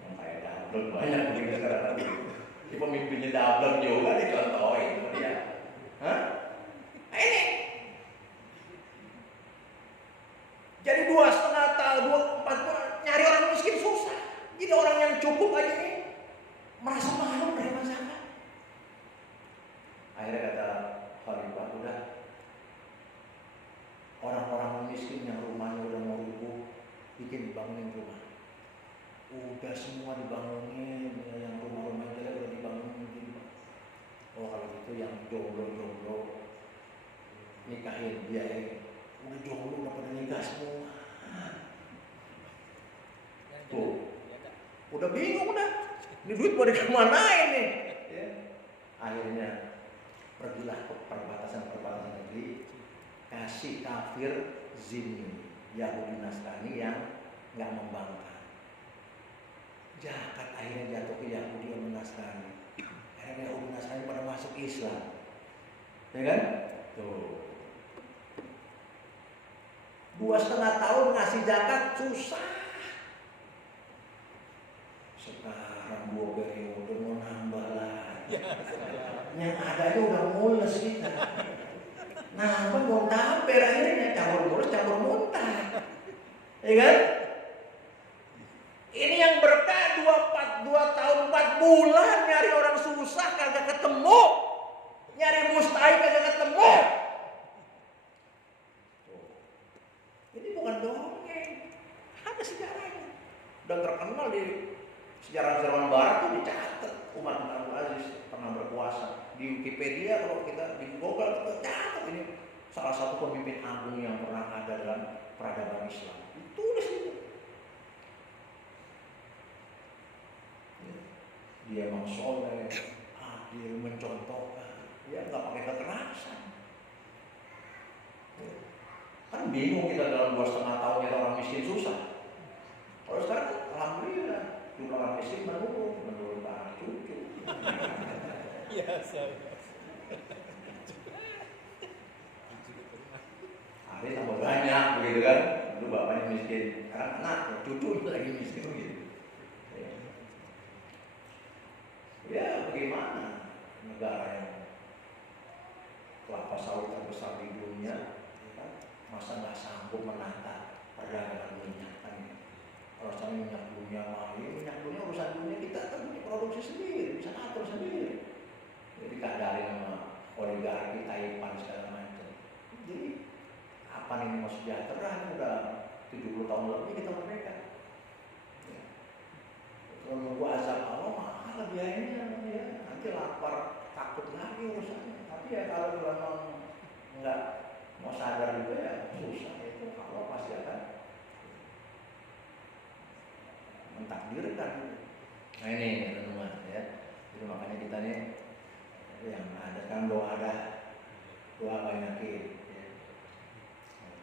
Yang kayak double banyak begitu sekarang. Si pemimpinnya double juga dicontohin dia. Hah? Nah ini. Jadi 2,5 tahun, 4 tahun nyari orang miskin susah. Jadi orang yang cukup aja nih merasa malu menerima zakat. Akhirnya kata Khalifah, udah orang-orang miskin yang rumahnya udah mau rubuh, dibangunin rumah. Udah semua dibangunin, yang rumah-rumah jelek udah dibangunin. Oh kalau gitu yang jomblo nikahin dia ya. Udah jomblo udah pada nikah semua. Tuh, udah bingung udah. Ini duit mau dikemanain nih? Ya. Akhirnya pergilah ke perbatasan negeri, kasih kafir zimmi, Yahudi Nasrani yang nggak membangkang. Zakat akhirnya jatuh ke Yahudi dan Nasrani. Akhirnya Yahudi Nasrani pada masuk Islam, ya kan? Tuh. 2,5 tahun ngasih zakat susah. Sekarang 2 periode mau nambah lagi. Yang ada aja udah mules kita. Nambah mau tampil akhirnya campur mulus campur muntah. Ya kan? Ini yang berkah 2 tahun 4 bulan nyari orang susah kagak ketemu. Nyari mustahil kagak ketemu. Ini bukan dongeng. Ada sejarahnya. Dan terkenal di sejarah-sejarawan barat tuh di Wikipedia, kalau kita di Google kita catat ini salah satu pemimpin agung yang pernah ada dalam peradaban Islam. Ditulis itu. Dia memang soleh, adil, mencontohkan, dia nggak pakai kekerasan. Kan bingung kita dalam 2,5 tahun kita orang miskin susah. Kalau sekarang alhamdulillah jumlah orang miskin menurun ke anak cucu. Ya, Hari tambah banyak begitu kan. Dulu bapaknya miskin, sekarang anak cucu lagi miskin begitu. Ya bagaimana negara yang kelapa sawit terbesar di dunia, ya kan? Masa nggak sanggup menata perdagangan minyak kan? Kalau saya minyak dunia minyak dunia urusan dunia, kita kan punya produksi sendiri, bisa atur sendiri. Jadi kadari sama oligarki Taiwan segala macam. Jadi apa ini mau sejahtera? Ini udah 70 tahun lebih kita merdeka. Ya. Kalau nunggu azab Allah mahal biayanya, ya. Nanti lapar takut lagi urusannya. Tapi ya kalau memang nggak mau sadar juga ya susah, itu Allah pasti akan mentakdirkan. Nah ini teman-teman ya. Jadi makanya kita nih yang ada kan doa banyakin. Ya.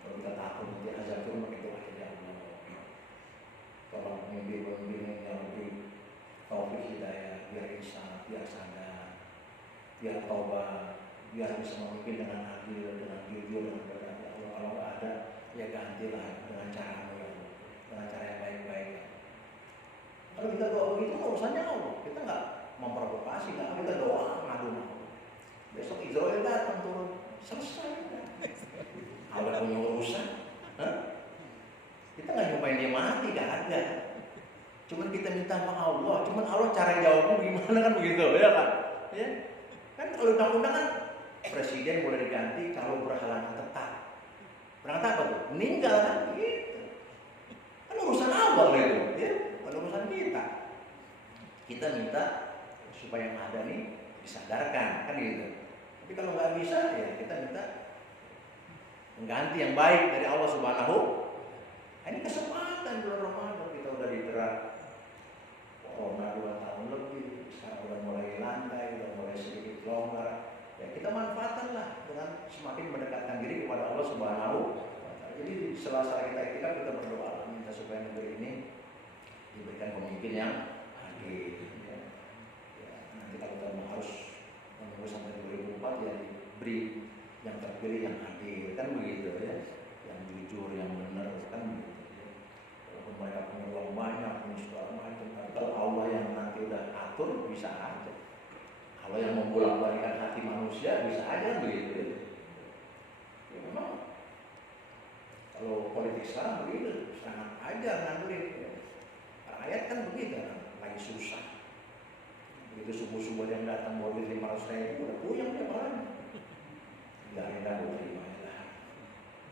Kalau kita takut nanti azab itu pakai doa aja Allah. Tolong pemimpin yang lebih taufik hidayah, biar insaf, biar sadar, biar taubat, biar bisa memimpin dengan adil, dengan jujur, dengan benar. Ya Allah, kalau nggak ada, ya gantilah dengan caramu ya Allah, dengan cara yang baik-baik. Kalau kita doa begitu, urusannya Allah. Kita nggak memprovokasi, kita doa ngadu Allah. Besok Israel datang turun, selesai. Allah punya urusan. Kita nggak nyumpain dia mati, nggak ada. Cuman kita minta sama Allah, cuman Allah cara jawabnya gimana kan begitu, ya kan? Ya. Kan kalau undang-undang kan presiden boleh diganti kalau berhalangan tetap. Berangkat apa tuh? Meninggal kan? Gitu. Kan urusan Allah gitu, ya? Bukan urusan kita. Kita minta supaya yang ada nih disadarkan, kan gitu. Tapi kalau nggak bisa, ya kita minta mengganti yang baik dari Allah Subhanahu. Ini kesempatan bulan Ramadan, kita udah diterap Corona 2 tahun lebih, sekarang udah mulai landai, udah mulai sedikit longgar. Ya kita manfaatkanlah dengan semakin mendekatkan diri kepada Allah Subhanahu wa Ta'ala. Jadi di sela-sela kita berdoa minta supaya negeri ini diberikan pemimpin yang adil. Ya. Ya, nanti kalau kita harus menunggu sampai 2004 ya diberi yang terpilih yang adil, kan begitu ya, yang jujur, yang benar, kan begitu. Walaupun mereka punya uang banyak, punya segala macam, tapi kalau Allah yang nanti udah atur bisa aja. Kalau yang membolak-balikan hati manusia bisa aja begitu. Ya memang kalau politik sekarang begitu, sangat ajar ngandelin. Rakyat kan begitu, lagi susah. Begitu subuh-subuh yang datang mobil 500.000 udah puyeng dia malah. Gak ada terima lah.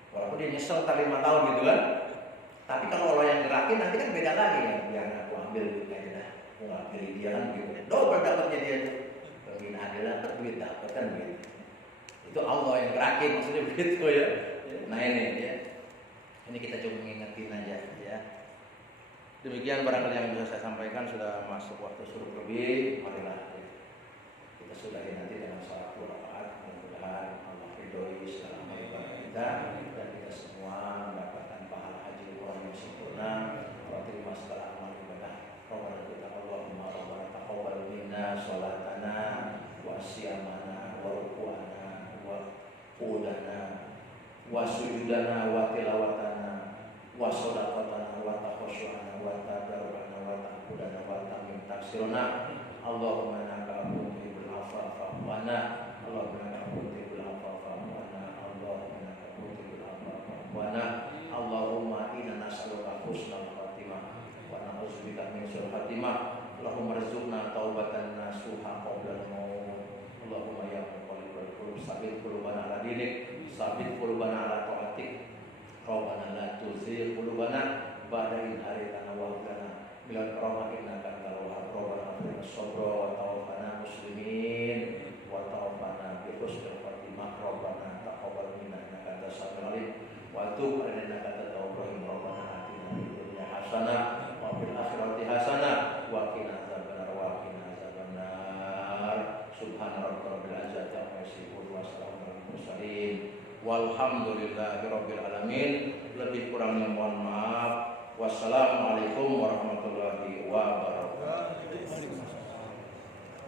Walaupun dia nyesel tak 5 tahun gitu kan. Tapi kalau Allah yang gerakin nanti kan beda lagi ya. Biar aku ambil duitnya aja dah. Aku gak pilih dia kan gitu. Double dapatnya dia tuh. Pembina ada dapat duit dapat kan gitu. Itu Allah yang gerakin maksudnya begitu ya. Nah ini ya. Ini kita coba ngingetin aja ya. Demikian barangkali yang bisa saya sampaikan, sudah masuk waktu suruh lebih. Marilah ya. Kita sudahi nanti dengan salat 2 rakaat. Mudah-mudahan Allah ridhoi segala amal ibadah kita dan kita semua mendapatkan pahala haji umrah yang sempurna. Allah terima segala amal ibadah. Rabbana kita Allahumma rabbana taqabbal minna sholatana wa siyamana wa ruku'ana wa qudana wa sujudana wa tilawatana wa shodaqatana wa takhushu'ana wa tadarru'ana wa ta'budana wa ta'min taksiruna. Allahumma naka abu'ibul afa fa'wana Allahumma naka abu'ibul afa fa'wana Allahumma naka abu'ibul afa fa'wana Allahumma inna nas'aluka husnal khatimah wa na'udzubika min syurril khatimah. Allahumma rizqna taubatan nasuha qabla al-maut. Allahumma ya muqallibal qulub tsabbit qulubana ala dinik, tsabbit qulubana ala ta'atik. Rabbana la tuzigh qulubana ba'da idh hadaytana wa hab lana min ladunka rahmatan innaka antal wahhab. Rabbana atina sabra wa tawaffana muslimin wa taqabbal minna innaka antas samiul alim wa tub 'alaina innaka antat tawwabur rahim. Rabbana atina fid dunya hasanah wa fil akhirati hasanah wa qina adzabannar wa qina adzabannar. Subhana rabbika rabbil izzati amma yasifun wa salamun alal mursalin walhamdulillahi rabbil alamin. Lebih kurangnya mohon maaf. Wassalamualaikum warahmatullahi wabarakatuh.